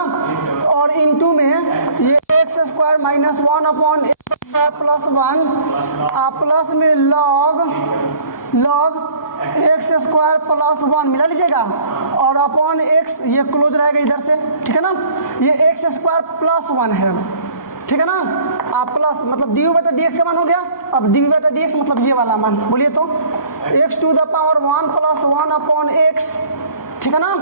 और इंटू में ये x² - 1 upon x² plus 1 plus में log x² प्लस 1 मिला लीजिएगा, और अपॉन x ये क्लोज रहेगा इधर से, ठीक है ना। ये x² प्लस 1 है, ठीक है ना, आप प्लस मतलब du/dx का मान हो गया। अब dv/dx मतलब ये वाला मान, बोलिए तो x⁴ 1 + 1 अपॉन x, ठीक है ना,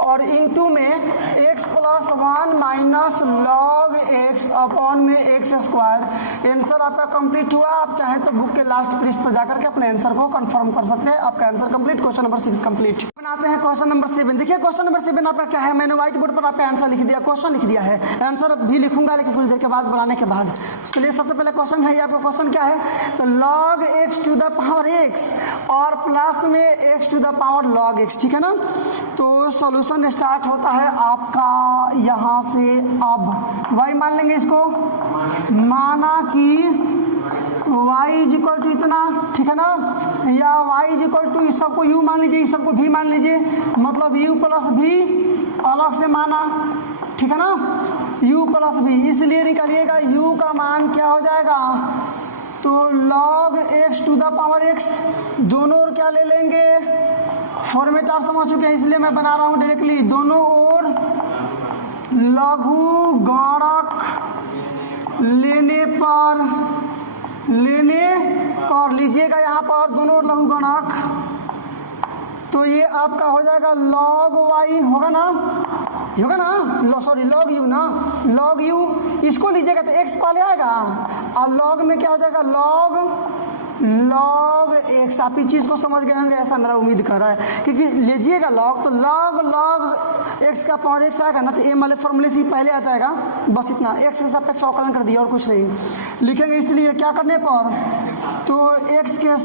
और इंटू में x + 1 minus log x upon में x²। आंसर आपका कंप्लीट हुआ। आप चाहे तो बुक के लास्ट पृष्ठ पर जाकर के अपने आंसर को कंफर्म कर सकते हैं। आपका answer complete, question number 6 complete. बनाते हैं क्वेश्चन नंबर 7। देखिए क्वेश्चन नंबर 7 आपका क्या है, मैंने व्हाइट बोर्ड पर आपका आंसर लिख दिया, क्वेश्चन लिख दिया है, आंसर भी लिखूंगा लेकिन कुछ देर के बाद बनाने के बाद। उसके लिए सबसे पहले क्वेश्चन है, आपका क्वेश्चन क्या है, तो log x⁴x और प्लस में x⁴log x, ठीक है ना। तो सॉल्यूशन स्टार्ट होता है आपका यहाँ से। अब y मान लेंगे, इसको माना कि y इज इक्वल टू इतना, ठीक है ना, या y इज इक्वल टू इस सबको u मान लीजिए, इस सबको v मान लीजिए, मतलब u + v अलग से माना, ठीक है ना, u + v, इसलिए निकालिएगा u का मान क्या हो जाएगा, तो log x⁴x दोनों ओर क्या ले लेंगे, फॉर्मेट आप समझ चुके हैं इसलिए मैं बना रहा हूँ डायरेक्टली, दोनों ओर लघु गणक लेने पर लीजिएगा, यहाँ पर दोनों ओर लघु गणक, तो ये आपका हो जाएगा log y होगा ना, सॉरी log u ना, log u, इसको लीजिएगा तो x पहले आएगा और log में क्या हो जाएगा log x। आप इस चीज़ को समझ गए होंगे ऐसा मेरा उम्मीद कर रहा है, क्योंकि लीजिएगा log तो log x का पावर x आएगा ना, तो m वाले फॉर्मूले से पहले आ जाएगा। बस इतना, x के सापेक्ष अवकलन कर दिया और कुछ नहीं लिखेंगे। इसलिए क्या करने पर, तो x के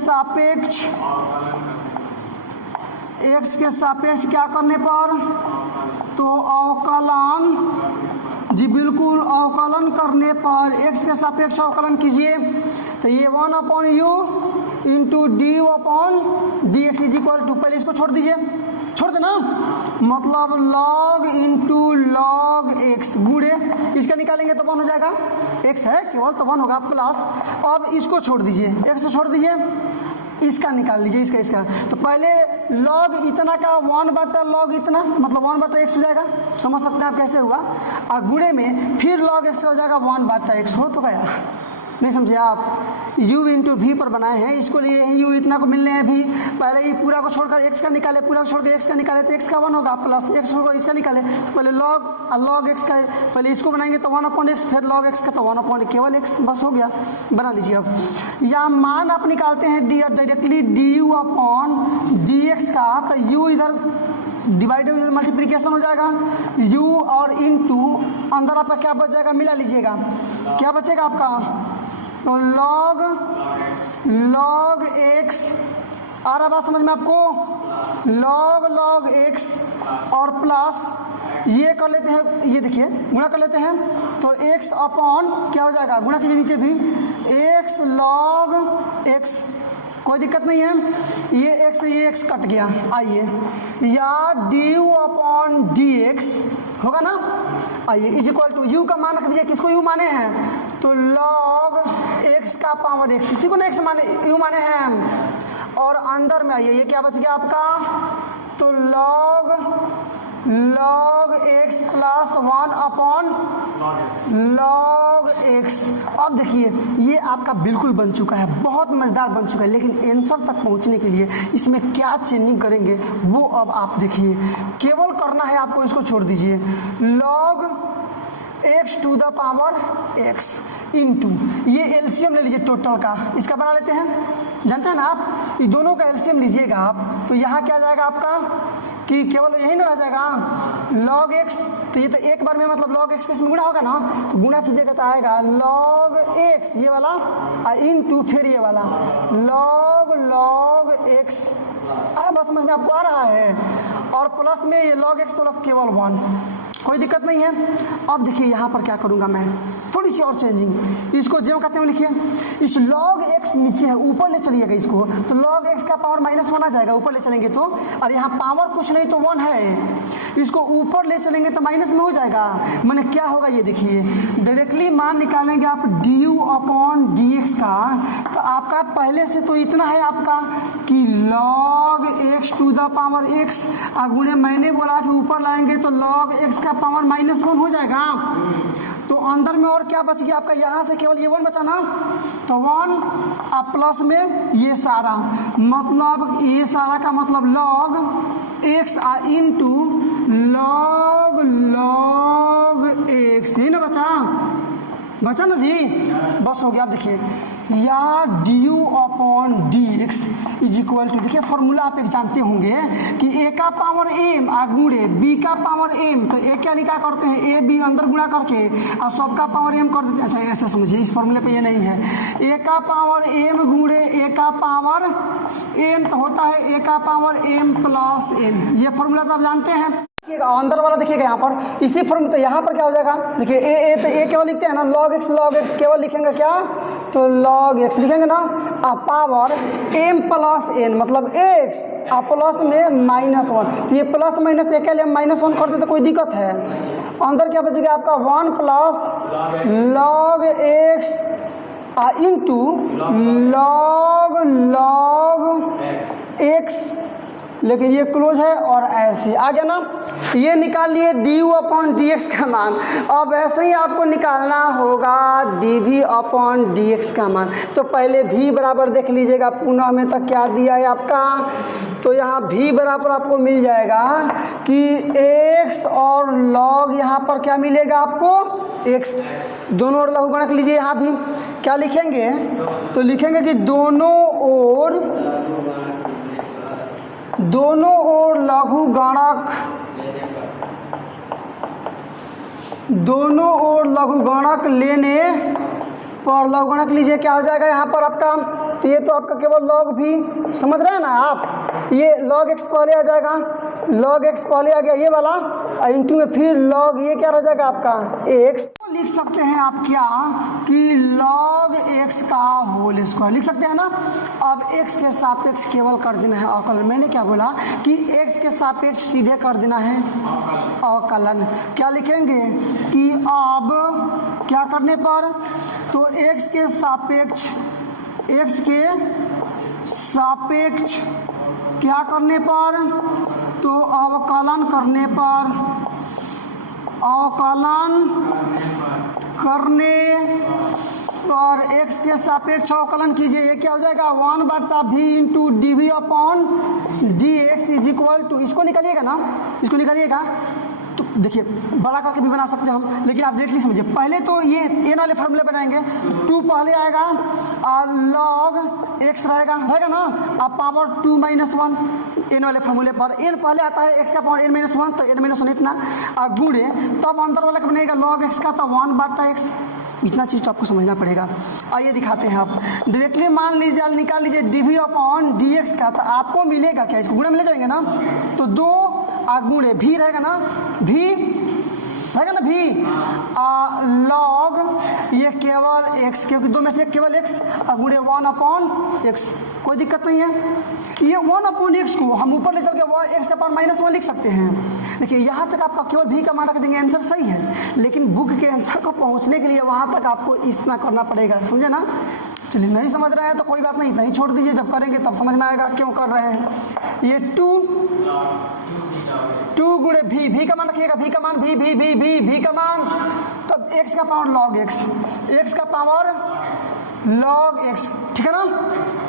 सापेक्ष क्या करने पर, तो अवकलन जी, बिल्कुल अवकलन करने पर x के सापेक्ष अवकलन कीजिए। तो ये 1/u into d upon D x is equal to, पहले इसको छोड़ दीजिए, छोड़ देना, मतलब log इंटू लॉग एक्स गुड़े इसका निकालेंगे तो 1 हो जाएगा, x है केवल तो 1 होगा प्लस। अब इसको छोड़ दीजिए, x को छोड़ दीजिए, इसका निकाल लीजिए, इसका। तो पहले log इतना का 1/log इतना, मतलब 1/x हो जाएगा। समझ सकते हैं आप कैसे हुआ। और गुणे में फिर log x हो जाएगा 1/x। हो तो गया, नहीं समझे आप। u इंटू वी पर बनाए हैं, इसको लिए u इतना को मिलने हैं भी, पहले ही पूरा को छोड़कर x का निकाले, पूरा को छोड़कर x का निकाले तो x का 1 होगा प्लस x छोड़कर इसका निकाले तो पहले log x का, पहले इसको बनाएंगे तो 1/x, फिर log x का तो 1/ केवल x, बस हो गया। बना लीजिए। अब या मान आप निकालते हैं डायरेक्टली du अपॉन dx का, तो u इधर डिवाइड मल्टीप्लिकेशन हो जाएगा, u और इंटू अंदर आपका क्या बच जाएगा, मिला लीजिएगा, क्या बचेगा आपका, तो log x। आ रहा बात समझ में आपको, log x और प्लस ये कर लेते हैं, ये देखिए गुणा कर लेते हैं, तो x अपॉन क्या हो जाएगा, गुणा कीजिए नीचे भी, x log x, कोई दिक्कत नहीं है, ये x कट गया। आइए, या du अपॉन dx होगा ना, आइए इज इक्वल टू u का मान रख दीजिए, किसको u माने हैं, तो log x का पावर x, किसी को ना x माने u माने हैं हम। और अंदर में आइए, ये क्या बच गया आपका, तो log x plus 1/log x। अब देखिए ये आपका बिल्कुल बन चुका है, बहुत मज़ेदार बन चुका है, लेकिन आंसर तक पहुंचने के लिए इसमें क्या चेंजिंग करेंगे वो अब आप देखिए। केवल करना है आपको, इसको छोड़ दीजिए, log x to the power x into, ये एलसीएम ले लीजिए टोटल का, इसका बना लेते हैं, जानते हैं ना आप, ये दोनों का एलसीएम लीजिएगा आप, तो यहाँ क्या जाएगा आपका कि केवल यही ना रह जाएगा log x, तो ये तो एक बार में मतलब log x के इसमें गुणा होगा ना, तो गुणा कीजिएगा तो आएगा log x ये वाला इंटू फिर ये वाला log x। बस समझ में आपको आ रहा है, और प्लस में ये log x तो केवल 1, कोई दिक्कत नहीं है। अब देखिए यहाँ पर क्या करूँगा मैं, थोड़ी सी और चेंजिंग, इसको जो कहते हैं लिखिए, इस log x नीचे है, ऊपर ले चलिएगा इसको, तो log x का पावर -1 आ जाएगा, ऊपर ले चलेंगे तो, और यहाँ पावर कुछ नहीं तो 1 है, इसको ऊपर ले चलेंगे तो माइनस में हो जाएगा। मैंने क्या होगा ये देखिए, डायरेक्टली मान निकालेंगे आप du अपॉन dx का, तो आपका पहले से तो इतना है आपका कि log x to the power x, गुणे मैंने बोला कि ऊपर लाएंगे तो log x का पावर -1 हो जाएगा, तो अंदर में और क्या बच गया आपका, यहाँ से केवल ये 1 बचा ना, तो 1 अब प्लस में ये सारा, मतलब ये सारा का मतलब log x into log x, ये ना बचा ना जी, बस हो गया। आप देखिए, या du upon dx is equal to, देखिए फॉर्मूला आप एक जानते होंगे कि a का पावर m गुणे b का पावर m, तो a क्या लिखा करते हैं, a b अंदर गुणा करके और सब का पावर m कर देते हैं। अच्छा ऐसा समझिए, इस फॉर्मूले पे ये नहीं है, a का पावर m गुणे a का पावर n, तो होता है a का पावर m प्लस n, ये फॉर्मूला तो आप जानते हैं। अंदर वाला देखिएगा यहाँ पर, इसी फॉर्म, तो यहाँ पर क्या हो जाएगा, देखिए a तो a केवल लिखते हैं ना, log x केवल लिखेंगे क्या, तो log x लिखेंगे ना, पावर m प्लस n मतलब x, प्लस में -1, तो ये प्लस माइनस एक लिए -1 कर देते, कोई दिक्कत है। अंदर क्या बचेगा आपका 1 plus log x into log x, लेकिन ये क्लोज है और ऐसे आ गया ना, ये निकाल लिए du अपॉन dx का मान। अब ऐसे ही आपको निकालना होगा dv अपॉन dx का मान, तो पहले v बराबर देख लीजिएगा, पुनः में तक क्या दिया है आपका, तो यहाँ v बराबर आपको मिल जाएगा कि x और log यहाँ पर क्या मिलेगा आपको एक्स, दोनों ओर लघुगणक लीजिए। यहाँ भी क्या लिखेंगे, तो लिखेंगे कि दोनों ओर लघुगणक, दोनों ओर लघुगणक लेने पर, लघुगणक लीजिए क्या हो जाएगा यहाँ पर आपका, तो ये तो आपका केवल log भी, समझ रहे हैं ना आप, ये log x पहले आ जाएगा, log x पहले आ गया ये वाला, और इंटू में फिर log ये क्या रह जाएगा आपका x। तो लिख सकते हैं आप क्या कि log x का होल स्क्वायर लिख सकते हैं ना। अब x के सापेक्ष केवल कर देना है अवकलन, मैंने क्या बोला कि x के सापेक्ष सीधे कर देना है अवकलन। क्या लिखेंगे कि अब क्या करने पर, तो x के सापेक्ष क्या करने पर, तो अवकलन करने पर, x के सापेक्ष अवकलन कीजिए, ये क्या हो जाएगा 1/v into D we upon D x is equal to, इसको निकालिएगा ना, इसको निकालिएगा तो देखिए बड़ा करके भी बना सकते हैं हम, लेकिन आप डायरेक्टली समझिए। पहले तो ये एन वाले फॉर्मूले बनाएंगे, 2 पहले आएगा और log x रहेगा ना, अब पावर 2 - 1 एन वाले फॉर्मूले पर, एन पहले आता है x का पावर n - 1, तो n - 1 इतना और गुणे, तब अंदर वाला का बनेगा log x का, तो 1/x। इतना चीज़ तो आपको समझना पड़ेगा। आइए दिखाते हैं, आप डायरेक्टली मान लीजिए, निकाल लीजिए d we upon D x का, तो आपको मिलेगा क्या, इसको गुणे में ले जाएंगे ना, तो 2 गुणे भी रहेगा ना, भी log ये केवल x, क्योंकि 2 में से केवल x, गुणे 1/x, कोई दिक्कत नहीं है। ये 1/x को हम ऊपर ले चल के x का पावर -1 लिख सकते हैं। देखिए यहाँ तक आपका केवल भी का मान रख देंगे, आंसर सही है, लेकिन बुक के आंसर को पहुँचने के लिए वहाँ तक आपको इतना करना पड़ेगा, समझे ना। चलिए नहीं समझ रहे हैं तो कोई बात नहीं, छोड़ दीजिए, जब करेंगे तब समझ में आएगा क्यों कर रहे हैं। ये 2 गुणे भी का मान रखिएगा, भी का मान भी का मान, तो x का पावर log x का पावर log x, ठीक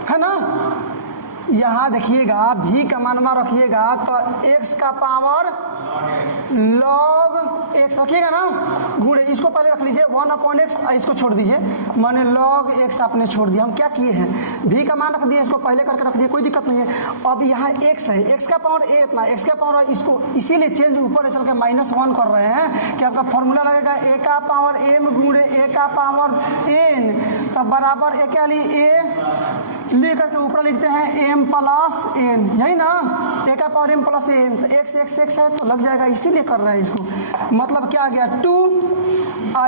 है ना। यहाँ देखिएगा भी का मान रखिएगा तो x का पावर log x रखिएगा ना, गुणे इसको पहले रख लीजिए 1/x, इसको छोड़ दीजिए, मैंने log x आपने छोड़ दिया। हम क्या किए हैं, भी का मान रख दिए, इसको पहले करके रख दिए, कोई दिक्कत नहीं है। अब यहाँ x है, x का पावर a इतना, x का पावर, इसको इसीलिए चेंज ऊपर चल के -1 कर रहे हैं कि आपका फॉर्मूला लगेगा a का पावर m गुणे a का पावर n, तब बराबर a क्या ली a लेकर के ऊपर लिखते हैं m + n, यही ना, a का पावर m + n, तो x है तो लग जाएगा, इसीलिए कर रहे हैं इसको। मतलब क्या आ गया 2,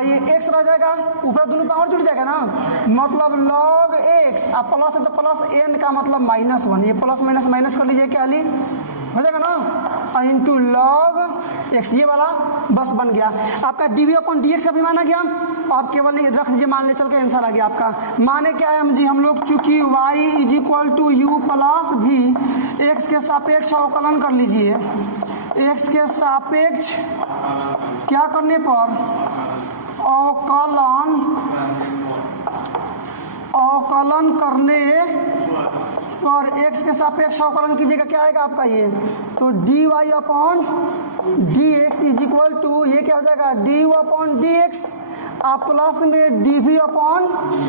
ये x रह जाएगा, ऊपर दोनों पावर जुड़ जाएगा ना, मतलब log x, अब प्लस है तो प्लस n का मतलब -1, ये प्लस माइनस कर लीजिए, क्या ली हो जाएगा ना, इंटू log x, ये वाला बस बन गया आपका d we upon D x का भी माना गया। आप केवल रख दीजिए, मान ले चल के आंसर आ गया आपका। माने क्या है हम लोग चूंकि y = u + v, x के सापेक्ष अवकलन कर लीजिए, x के सापेक्ष क्या करने पर, अवकलन करने पर x के सापेक्ष अवकलन कीजिएगा, क्या आएगा आपका ये, तो dy upon dx is equal to, ये क्या हो जाएगा du अपॉन dx, आप प्लस में dv अपॉन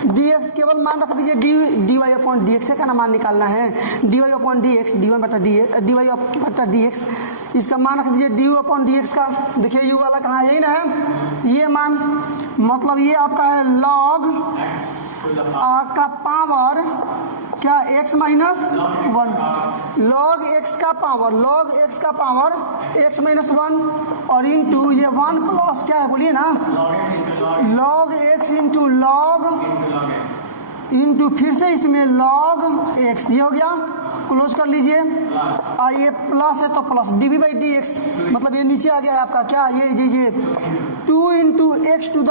dx, केवल मान रख दीजिए dy अपॉन dx का ना मान निकालना है, dy अपॉन dx, dy/dx, इसका मान रख दीजिए du अपॉन dx का। देखिए u वाला कहाँ है, यही ना है, ये मान, मतलब ये आपका है log का पावर क्या x - 1, log x का पावर x - 1 और इंटू ये 1 प्लस क्या है बोलिए ना, log x into log into फिर से इसमें log x, ये हो गया, क्लोज कर लीजिए। ये प्लस है तो प्लस dv/dx, मतलब ये नीचे आ गया है आपका क्या, ये 2 × x⁻⁻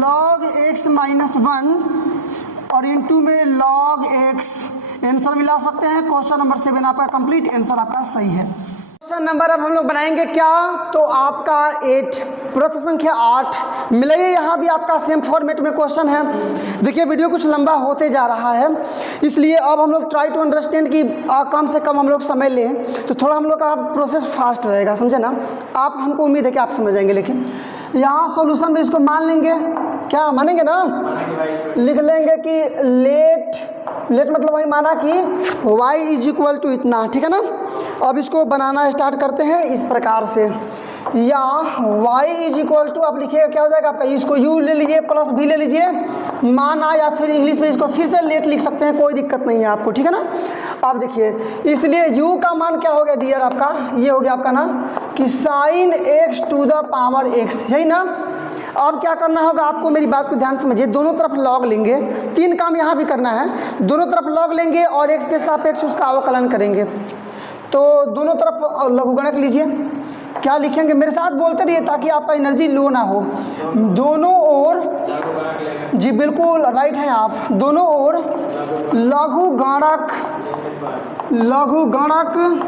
log x - 1 और इंटू में log x, आंसर मिला सकते हैं। क्वेश्चन नंबर 7 आपका कंप्लीट आंसर आपका सही है। क्वेश्चन नंबर अब हम लोग बनाएंगे क्या, तो आपका 8 प्रश्न संख्या 8 मिलाइए। यहाँ भी आपका सेम फॉर्मेट में क्वेश्चन है। देखिए वीडियो कुछ लंबा होते जा रहा है, इसलिए अब हम लोग ट्राई टू अंडरस्टैंड कि कम से कम हम लोग समय लें तो थोड़ा हम लोग का प्रोसेस फास्ट रहेगा, समझे ना आप। हमको उम्मीद है कि आप समझ जाएंगे। लेकिन यहाँ सॉल्यूशन में इसको मान लेंगे, क्या मानेंगे ना, लिख लेंगे कि लेट मतलब वही माना कि y इज इक्वल टू इतना, ठीक है ना। अब इसको बनाना स्टार्ट करते हैं इस प्रकार से, या y इज इक्वल टू आप लिखिएगा क्या हो जाएगा आपका, इसको u ले लीजिए प्लस v ले लीजिए माना, या फिर इंग्लिश में इसको फिर से लेट लिख सकते हैं, कोई दिक्कत नहीं है आपको, ठीक है ना। अब देखिए इसलिए u का मान क्या हो गया डियर आपका, ये हो गया आपका ना कि sine x to the power x, यही ना। अब क्या करना होगा आपको, मेरी बात को ध्यान से समझिए, दोनों तरफ लॉग लेंगे, 3 काम यहाँ भी करना है, दोनों तरफ लॉग लेंगे और x के सापेक्ष उसका अवकलन करेंगे। तो दोनों तरफ लघुगणक लीजिए, क्या लिखेंगे मेरे साथ बोलते रहिए ताकि आपका एनर्जी लो ना हो। दोनों ओर, जी बिल्कुल राइट हैं आप, दोनों ओर लघुगणक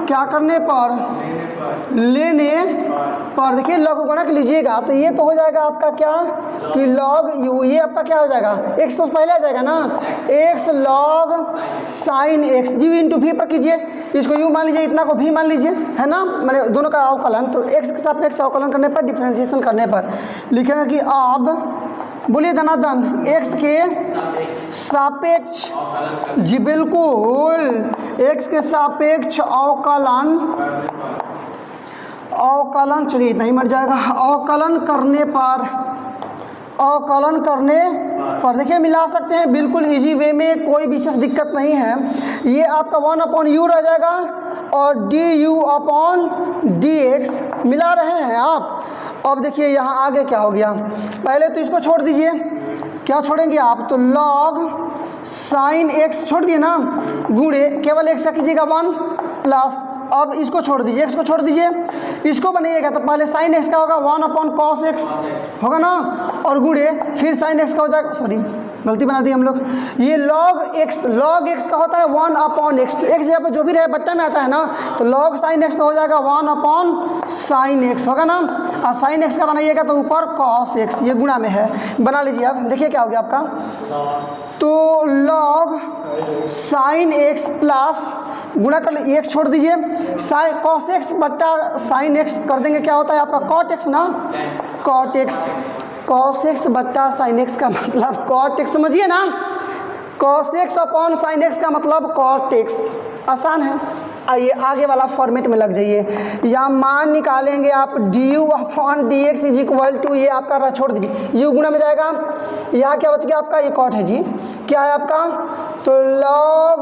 क्या करने पर, लेने पर। देखिए लघुगणक लीजिएगा तो ये तो हो जाएगा आपका क्या कि लॉग यू, ये आपका क्या हो जाएगा, x तो पहले आ जाएगा ना, x लॉग साइन x, जी इंटू v पर कीजिए, इसको u मान लीजिए, इतना को v मान लीजिए, है ना, मैंने दोनों का अवकलन। तो x के सापेक्ष अवकलन करने पर, डिफरेंशिएशन करने पर लिखेंगे कि अब बोलिए धनाधन x के सापेक्ष, जी बिल्कुल x के सापेक्ष अवकलन, चलिए इतना ही मर जाएगा, अवकलन करने पर देखिए मिला सकते हैं बिल्कुल इजी वे में, कोई विशेष दिक्कत नहीं है। ये आपका 1/u रह जाएगा और du/dx मिला रहे हैं आप। अब देखिए यहाँ आगे क्या हो गया, पहले तो इसको छोड़ दीजिए, क्या छोड़ेंगे आप, तो log साइन x छोड़ दिए ना, गुणे केवल x का कीजिएगा 1 प्लस, अब इसको छोड़ दीजिए, x को छोड़ दीजिए, इसको बनाइएगा तो पहले साइन x का होगा 1/cos x होगा ना, और गुणे फिर साइन x का हो जाएगा, सॉरी गलती बना दी हम लोग, ये log x का होता है 1/x, तो x जगह पर जो भी रहे बट्टा में आता है ना, तो log साइन x तो हो जाएगा 1/sin x होगा ना, और साइन x का बनाइएगा तो ऊपर cos x, ये गुणा में है, बना लीजिए। अब देखिए क्या हो गया आपका, तो log साइन x प्लस गुणा कर लीजिए, x छोड़ दीजिए, साइन cos x बट्टा साइन x कर देंगे, क्या होता है आपका cot x ना, cos x बट्टा साइन x का मतलब cot x, समझिए ना, cos x upon sine x का मतलब cot x, आसान है। आइए आगे वाला फॉर्मेट में लग जाइए, या मान निकालेंगे आप du/dx इज इक्वल टू, ये आपका छोड़ दीजिए, u गुणा में जाएगा, यहाँ क्या बच गया आपका, ये cot है जी, क्या है आपका, तो log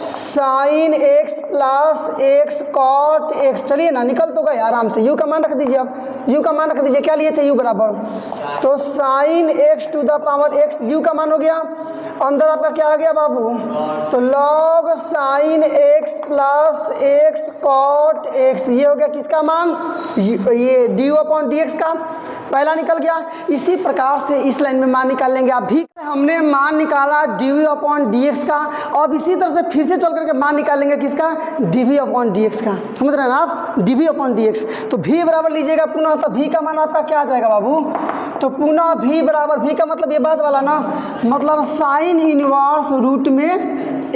sine x plus x cot x, चलिए ना निकल तो गए आराम से, u का मान रख दीजिए, अब u का मान रख दीजिए, क्या लिए थे u बराबर, तो sine x to the power x, u का मान हो गया, अंदर आपका क्या आ गया बाबू, तो log sine x plus x cot x, ये हो गया किसका मान, ये du/dx का पहला निकल गया। इसी प्रकार से इस लाइन में मान निकाल लेंगे आप भी, हमने मान निकाला du/dx का, अब इसी तरह से फिर से चल करके मान निकाल लेंगे किसका, dv/dx का, समझ रहे हैं ना आप, dv/dx, तो v बराबर लीजिएगा पुनः, तो v का मान आपका क्या आ जाएगा बाबू, तो पुनः v बराबर, v का मतलब ये बाद वाला ना, मतलब साइन इनवर्स रूट में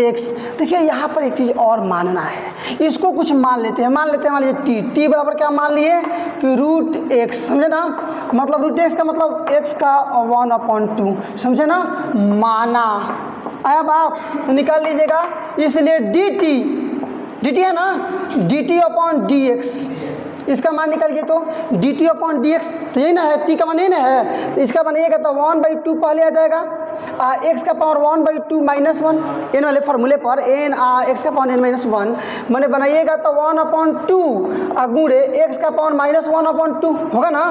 x। देखिए यहाँ पर एक चीज़ और मानना है, इसको कुछ मान लेते हैं, मान लीजिए t बराबर क्या मान लिए कि √x, समझे ना, मतलब √x का मतलब x का 1/2, समझे ना, माना, आया बात, तो निकाल लीजिएगा, इसलिए dt है ना, dt/dx, इसका मान निकालिए, तो dt/dx तो यही ना है, t का मान यही ना है, तो इसका बनाइएगा तो 1/2 पहले आ जाएगा, x का पावर 1/2 -1, एन वाले फार्मूले पर n x का पावर n-1 मैंने बनाइएगा तो 1/2 गुणे x का पावर -1/2 होगा ना,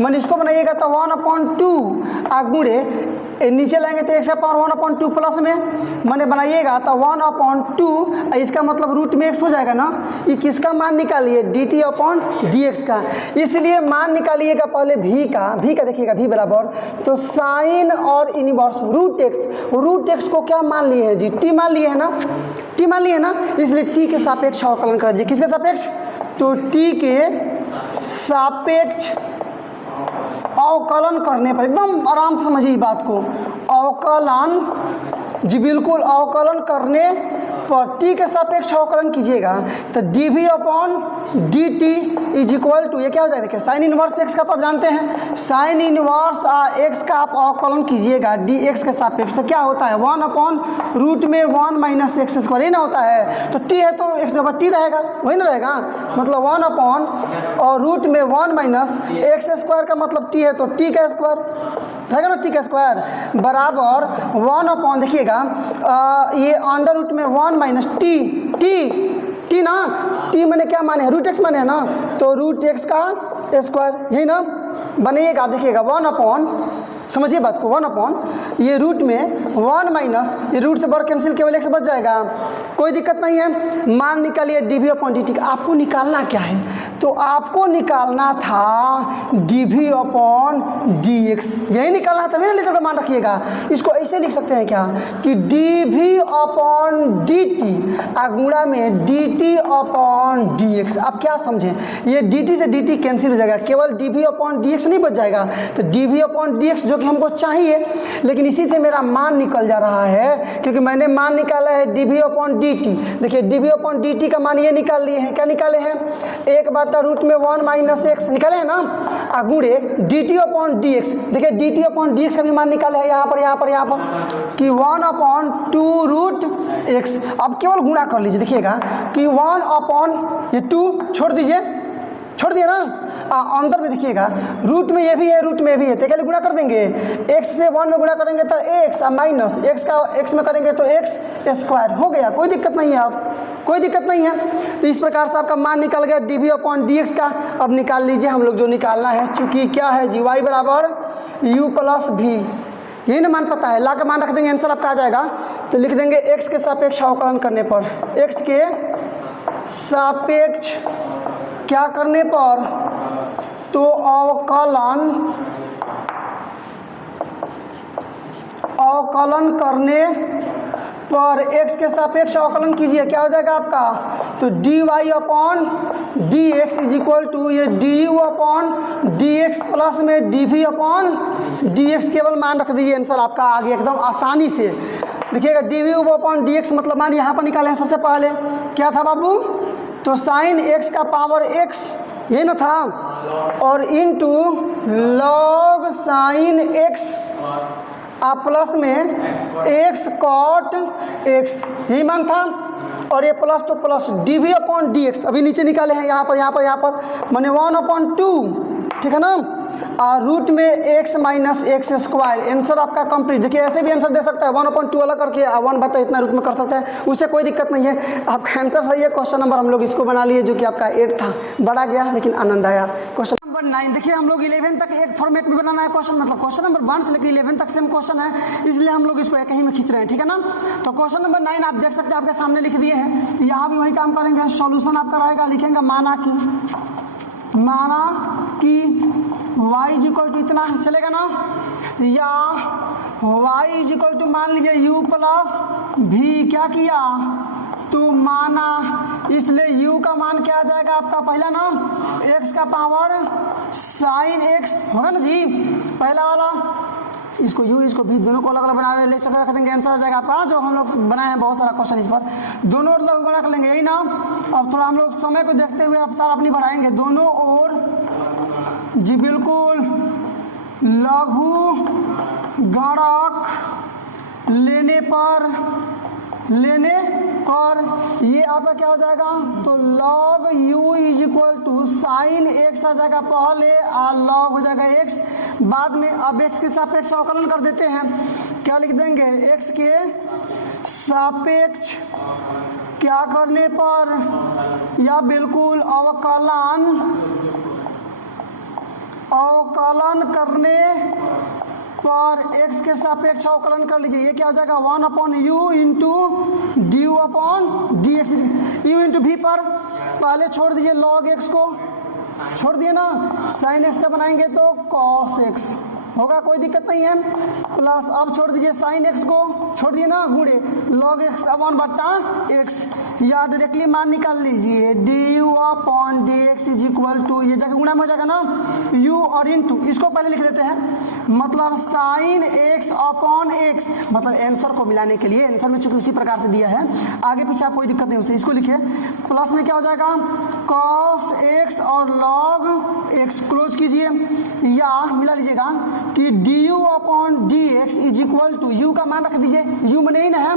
मैंने इसको बनाइएगा तो 1/2 गुणे नीचे लाएंगे तो x का पावर 1/2 प्लस में मैंने बनाइएगा तो 1/2, इसका मतलब रूट में x हो जाएगा ना, ये किसका मान निकालिए, dt/dx का, इसलिए मान निकालिएगा पहले v का देखिएगा, v बराबर तो साइन और इनवर्स √x को क्या मान लिए हैं जी, t मान लिए है ना, t मान लिए ना, इसलिए t के सापेक्ष अवकलन कर दीजिए, किसके सापेक्ष, तो t के सापेक्ष अवकलन करने पर, एकदम आराम से समझिए बात को, अवकलन, जी बिल्कुल, अवकलन करने पर टी के सापेक्ष अवकलन कीजिएगा तो d we upon d t is equal to, ये क्या हो जाएगा, देखिए साइन इनवर्स एक्स का तो आप जानते हैं, साइन इनवर्स एक्स का आप अवकलन कीजिएगा डी एक्स के सापेक्ष तो क्या होता है 1 अपॉन रूट में 1 माइनस एक्स स्क्वायर, ही ना होता है। तो टी है तो एक्स जब टी रहेगा वही ना रहेगा, मतलब 1 अपॉन और रूट में 1 माइनस एक्स स्क्वायर का मतलब टी है तो टी का स्क्वायर रहेगा ना, टी का स्क्वायर बराबर 1 अपॉन, देखिएगा ये अंडर रूट में 1 माइनस टी, टी ना, टी मैंने क्या माने हैं, रूट एक्स माने है ना, तो रूट एक्स का स्क्वायर, यही ना बनेगा। आप देखिएगा 1 अपॉन, समझिए बात को, 1 अपॉन ये रूट में 1 माइनस ये रूट से बड़ा कैंसिल केवल एक्स बच जाएगा, कोई दिक्कत नहीं है। मान निकालिए d we upon d t, आपको निकालना क्या है, तो आपको निकालना था d we upon D x, यही निकालना है, तभी ना लिख मान रखिएगा। इसको ऐसे लिख सकते हैं क्या कि d we upon d t गुणा में d t upon D x. आप क्या समझें, ये डी टी से डी टी कैंसिल हो जाएगा, केवल d we upon D x नहीं बच जाएगा, तो d we upon D x जो कि हमको चाहिए, लेकिन इसी से मेरा मान निकल जा रहा है क्योंकि मैंने मान निकाला है d we upon d t. देखिए d we upon d t का मान ये निकाल लिए हैं, क्या निकाले हैं, 1/रूट में 1 माइनस एक्स निकाले हैं ना, गुणे d t upon D x. देखिए d t upon D x का भी मान निकाले हैं यहाँ पर कि 1 अपॉन 2 रूट एक्स। अब केवल गुणा कर लीजिए, देखिएगा कि 1 अपॉन ये 2 छोड़ दिए ना, अंदर में देखिएगा रूट में ये भी है, रूट में भी है, तो क्या गुणा कर देंगे, x से 1 में गुणा करेंगे तो x माइनस x का x में करेंगे तो x स्क्वायर हो गया, कोई दिक्कत नहीं है, आप कोई दिक्कत नहीं है। तो इस प्रकार से आपका मान निकल गया d we upon D x का। अब निकाल लीजिए हम लोग जो निकालना है, चूंकि क्या है जी y बराबर u प्लस भी, यही ना मान पता है, ला के मान रख देंगे, आंसर आपका आ जाएगा। तो लिख देंगे x के सापेक्ष अवकलन करने पर, x के सापेक्ष क्या करने पर, तो अवकलन करने पर x के सापेक्ष अवकलन कीजिए, क्या हो जाएगा आपका, तो d Y upon D x is equal to ये d u upon D x plus में d we upon D x, केवल मान रख दीजिए, आंसर आपका आ गया एकदम आसानी से। देखिएगा d we upon D x मतलब मान यहाँ पर निकाले हैं, सबसे पहले क्या था बाबू, तो साइन एक्स का पावर एक्स, यही ना था, और into log sine x plus में एक्स कॉट एक्स, यही मान था, और ये प्लस तो plus d we upon D x अभी नीचे निकाले हैं, यहाँ पर माने 1 अपॉन 2, ठीक है ना, और रूट में x minus x square, answer आपका कंप्लीट। देखिए ऐसे भी आंसर दे सकता है, 1/2 अलग करके 1 इतना रूट में कर सकता है, उससे कोई दिक्कत नहीं है, आपका आंसर सही है। क्वेश्चन नंबर हम लोग इसको बना लिए जो कि आपका 8 था, बड़ा गया लेकिन आनंद आया। क्वेश्चन नंबर 9, देखिए हम लोग 11 तक एक फॉर्मेट में बनाना है क्वेश्चन, मतलब क्वेश्चन नंबर 1 से लेकर 11 तक सेम क्वेश्चन है, इसलिए हम लोग इसको एक ही में खींच रहे हैं, ठीक है ना। तो क्वेश्चन नंबर 9 आप देख सकते हैं, आपके सामने लिख दिए हैं, यहाँ भी वही काम करेंगे, सॉल्यूशन आपका रहेगा, लिखेंगे माना कि y इज इक्वल टू इतना, चलेगा ना, या y इज इक्वल टू मान लीजिए u प्लस भी, क्या किया, तो माना, इसलिए u का मान क्या आ जाएगा आपका, पहला ना x का पावर साइन x होगा ना जी, पहला वाला, इसको u इसको भी दोनों को अलग अलग बना रहे, ले चक्कर रख देंगे, आंसर आ जाएगा आपका, जो हम लोग बनाए हैं बहुत सारा क्वेश्चन इस पर, दोनों ओर लघु गुणा कर लेंगे, यही ना। अब थोड़ा हम लोग समय को देखते हुए रफ्तार अपनी बढ़ाएंगे, दोनों ओर जी बिल्कुल लघु गुणक लेने पर ये आपका क्या हो जाएगा, तो log u is equal to sine x आ जाएगा पहले, और log हो जाएगा x बाद में। अब x के सापेक्ष अवकलन कर देते हैं, क्या लिख देंगे, x के सापेक्ष क्या करने पर, या बिल्कुल अवकलन करने पर x के सापेक्ष अवकलन कर लीजिए, ये क्या हो जाएगा 1/u into D u upon D x, you into भी पर पहले छोड़ दीजिए, log x को छोड़ दिए ना, साइन x का बनाएंगे तो cos x, होगा, कोई दिक्कत नहीं है। प्लस अब छोड़ दीजिए साइन एक्स को, छोड़ दिए ना, गुणे लॉग एक्स अपॉन बट्टा एक्स, या डायरेक्टली मान निकाल लीजिए d u upon D x is equal to, ये जगह गुणा में हो जाएगा ना, यू और इन टू, इसको पहले लिख लेते हैं, मतलब साइन एक्स अपॉन एक्स, मतलब आंसर को मिलाने के लिए, आंसर में चूंकि उसी प्रकार से दिया है, आगे पीछे आप कोई दिक्कत नहीं उससे, इसको लिखिए। प्लस में क्या हो जाएगा, कॉस एक्स और लॉग एक्स क्लोज कीजिए, या मिला लीजिएगा कि d u upon D x is equal to, u का मान रख दीजिए, यू में नहीं ना है,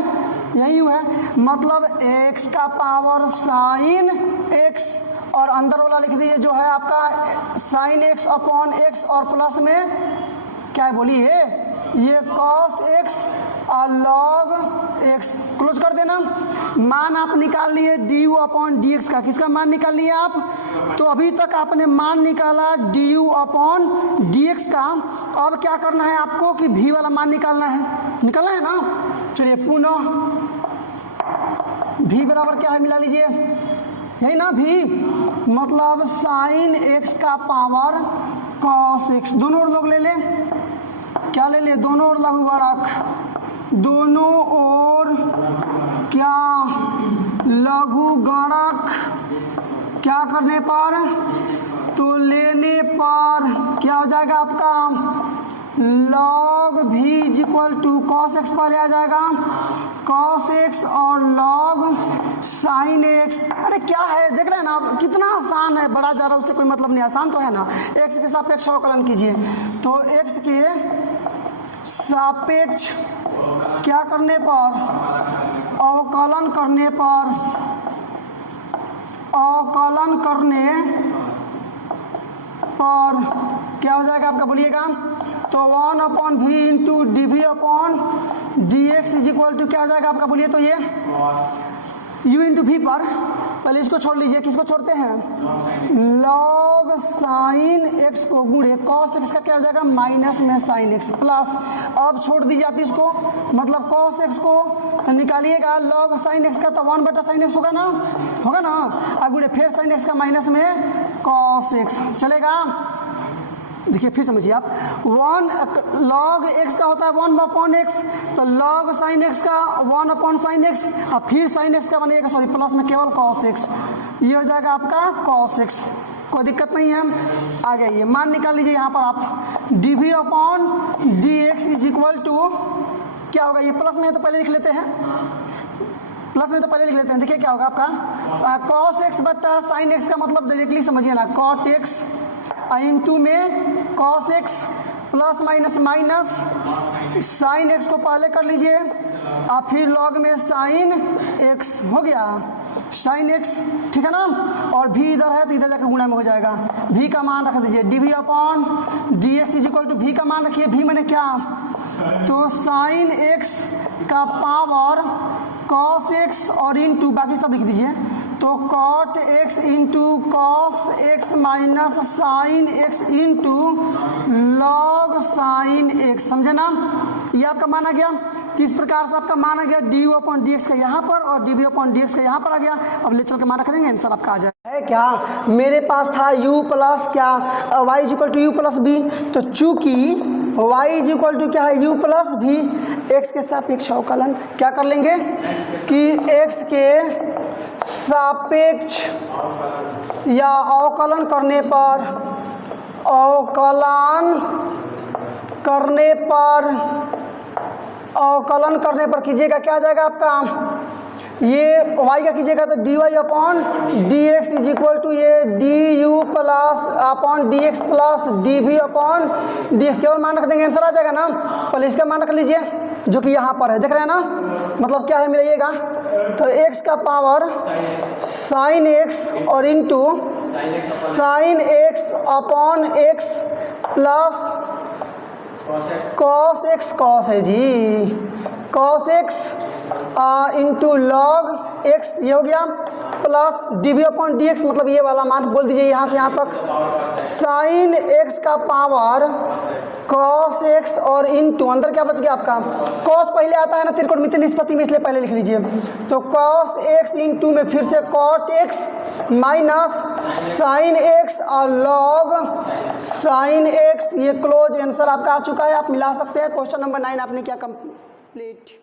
यही यू है, मतलब एक्स का पावर साइन एक्स, और अंदर वाला लिख दीजिए जो है आपका साइन एक्स अपॉन एक्स, और प्लस में क्या है बोलिए, ये कॉस एक्स और लॉग एक्स क्लोज कर देना। मान आप निकाल लिए D u upon D x का, किसका मान निकाल लिए आप, तो अभी तक आपने मान निकाला D u upon D x का, अब क्या करना है आपको कि भी वाला मान निकालना है ना। चलिए पुनः भी बराबर क्या है, मिला लीजिए, यही ना भी, मतलब साइन एक्स का पावर कॉस एक्स, दोनों ओर लोग ले ले, क्या ले ले, दोनों ओर लघु गुणक, दोनों ओर क्या लघु गुणक, क्या करने पर, तो लेने पर क्या हो जाएगा आपका, लॉग भी is equal to cos x पहले आ जाएगा, कॉस एक्स और लॉग साइन एक्स। अरे क्या है, देख रहे हैं ना आप, कितना आसान है, बड़ा जा रहा है उससे कोई मतलब नहीं, आसान तो है ना। एक्स के सापेक्ष अवकलन कीजिए, तो एक्स के सापेक्ष क्या करने पर, अवकलन करने पर, अवकलन करने पर क्या हो जाएगा आपका, बोलिएगा, तो 1 upon v into D we upon D x is equal to क्या हो जाएगा आपका, बोलिए, तो ये u इंटू वी पर, पहले इसको छोड़ लीजिए, किसको छोड़ते हैं, लॉग साइन एक्स को गुणे कॉस एक्स का क्या हो जाएगा, माइनस में साइन एक्स, प्लस अब छोड़ दीजिए आप इसको, मतलब कॉस एक्स को तो निकालिएगा, लॉग साइन एक्स का तो 1 बटा साइन एक्स होगा ना, और गुणे फिर साइन एक्स का माइनस में कॉस एक्स, चलेगा। देखिए फिर समझिए आप, 1 लॉग एक्स का होता है 1 अपॉन एक्स, तो लॉग साइन एक्स का 1 अपॉन साइन एक्स, और फिर साइन एक्स का बनेगा, सॉरी प्लस में केवल कॉस एक्स, ये हो जाएगा आपका कॉस एक्स, कोई दिक्कत नहीं है। आगे ये मान निकाल लीजिए यहाँ पर आप, d we upon D x is equal to क्या होगा, ये प्लस में है तो पहले लिख लेते हैं, देखिए क्या होगा आपका, कॉस एक्स बटा साइन एक्स का मतलब डायरेक्टली समझिए ना, कॉट एक्स इंटू में cos x plus minus minus sine x को पहले कर लीजिए, और फिर लॉग में साइन एक्स हो गया, साइन एक्स, ठीक है ना, और भी इधर है तो इधर जाकर गुणा में हो जाएगा, भी का मान रख दीजिए, d we upon D x is equal to, भी का मान रखिए, भी मैंने क्या, तो साइन एक्स का पावर कॉस एक्स और इंटू बाकी सब लिख दीजिए, तो cot x into cos x minus sine x into log sine x, समझे ना, ये आपका मान आ गया। किस प्रकार से आपका मान आ गया, d u upon D x का यहाँ पर और d we upon D x का यहाँ पर आ गया। अब ले चल के मान रख देंगे, आंसर आपका आ जाए है क्या, मेरे पास था u प्लस क्या y is equal to u plus b, तो चूंकि y इज इक्वल टू क्या है u प्लस भी, x के सापेक्ष अवकलन क्या कर लेंगे कि x के सापेक्ष या अवकलन करने पर कीजिएगा, क्या आ जाएगा आपका, ये y का कीजिएगा तो dy upon D x is equal to ये d u plus upon D x plus d we upon D x, केवल मान रख देंगे, आंसर आ जाएगा ना। पहले इसका मान रख लीजिए जो कि यहाँ पर है, देख रहे हैं ना, मतलब क्या है मिलाइएगा, तो x का पावर साइन एक्स और into sine x upon x plus cos x, cos है जी, cos x into log x, ये हो गया, plus d we upon D x, मतलब ये वाला मान बोल दीजिए यहाँ से यहाँ तक, साइन एक्स का पावर कॉस एक्स और इंटू अंदर क्या बच गया आपका, कॉस पहले आता है ना त्रिकोणमितीय निष्पत्ति में, इसलिए पहले लिख लीजिए, तो कॉस एक्स इंटू में फिर से cot x minus sine x और लॉग साइन एक्स, ये क्लोज आंसर आपका आ चुका है। आप मिला सकते हैं। क्वेश्चन नंबर 9 आपने किया कंप्लीट।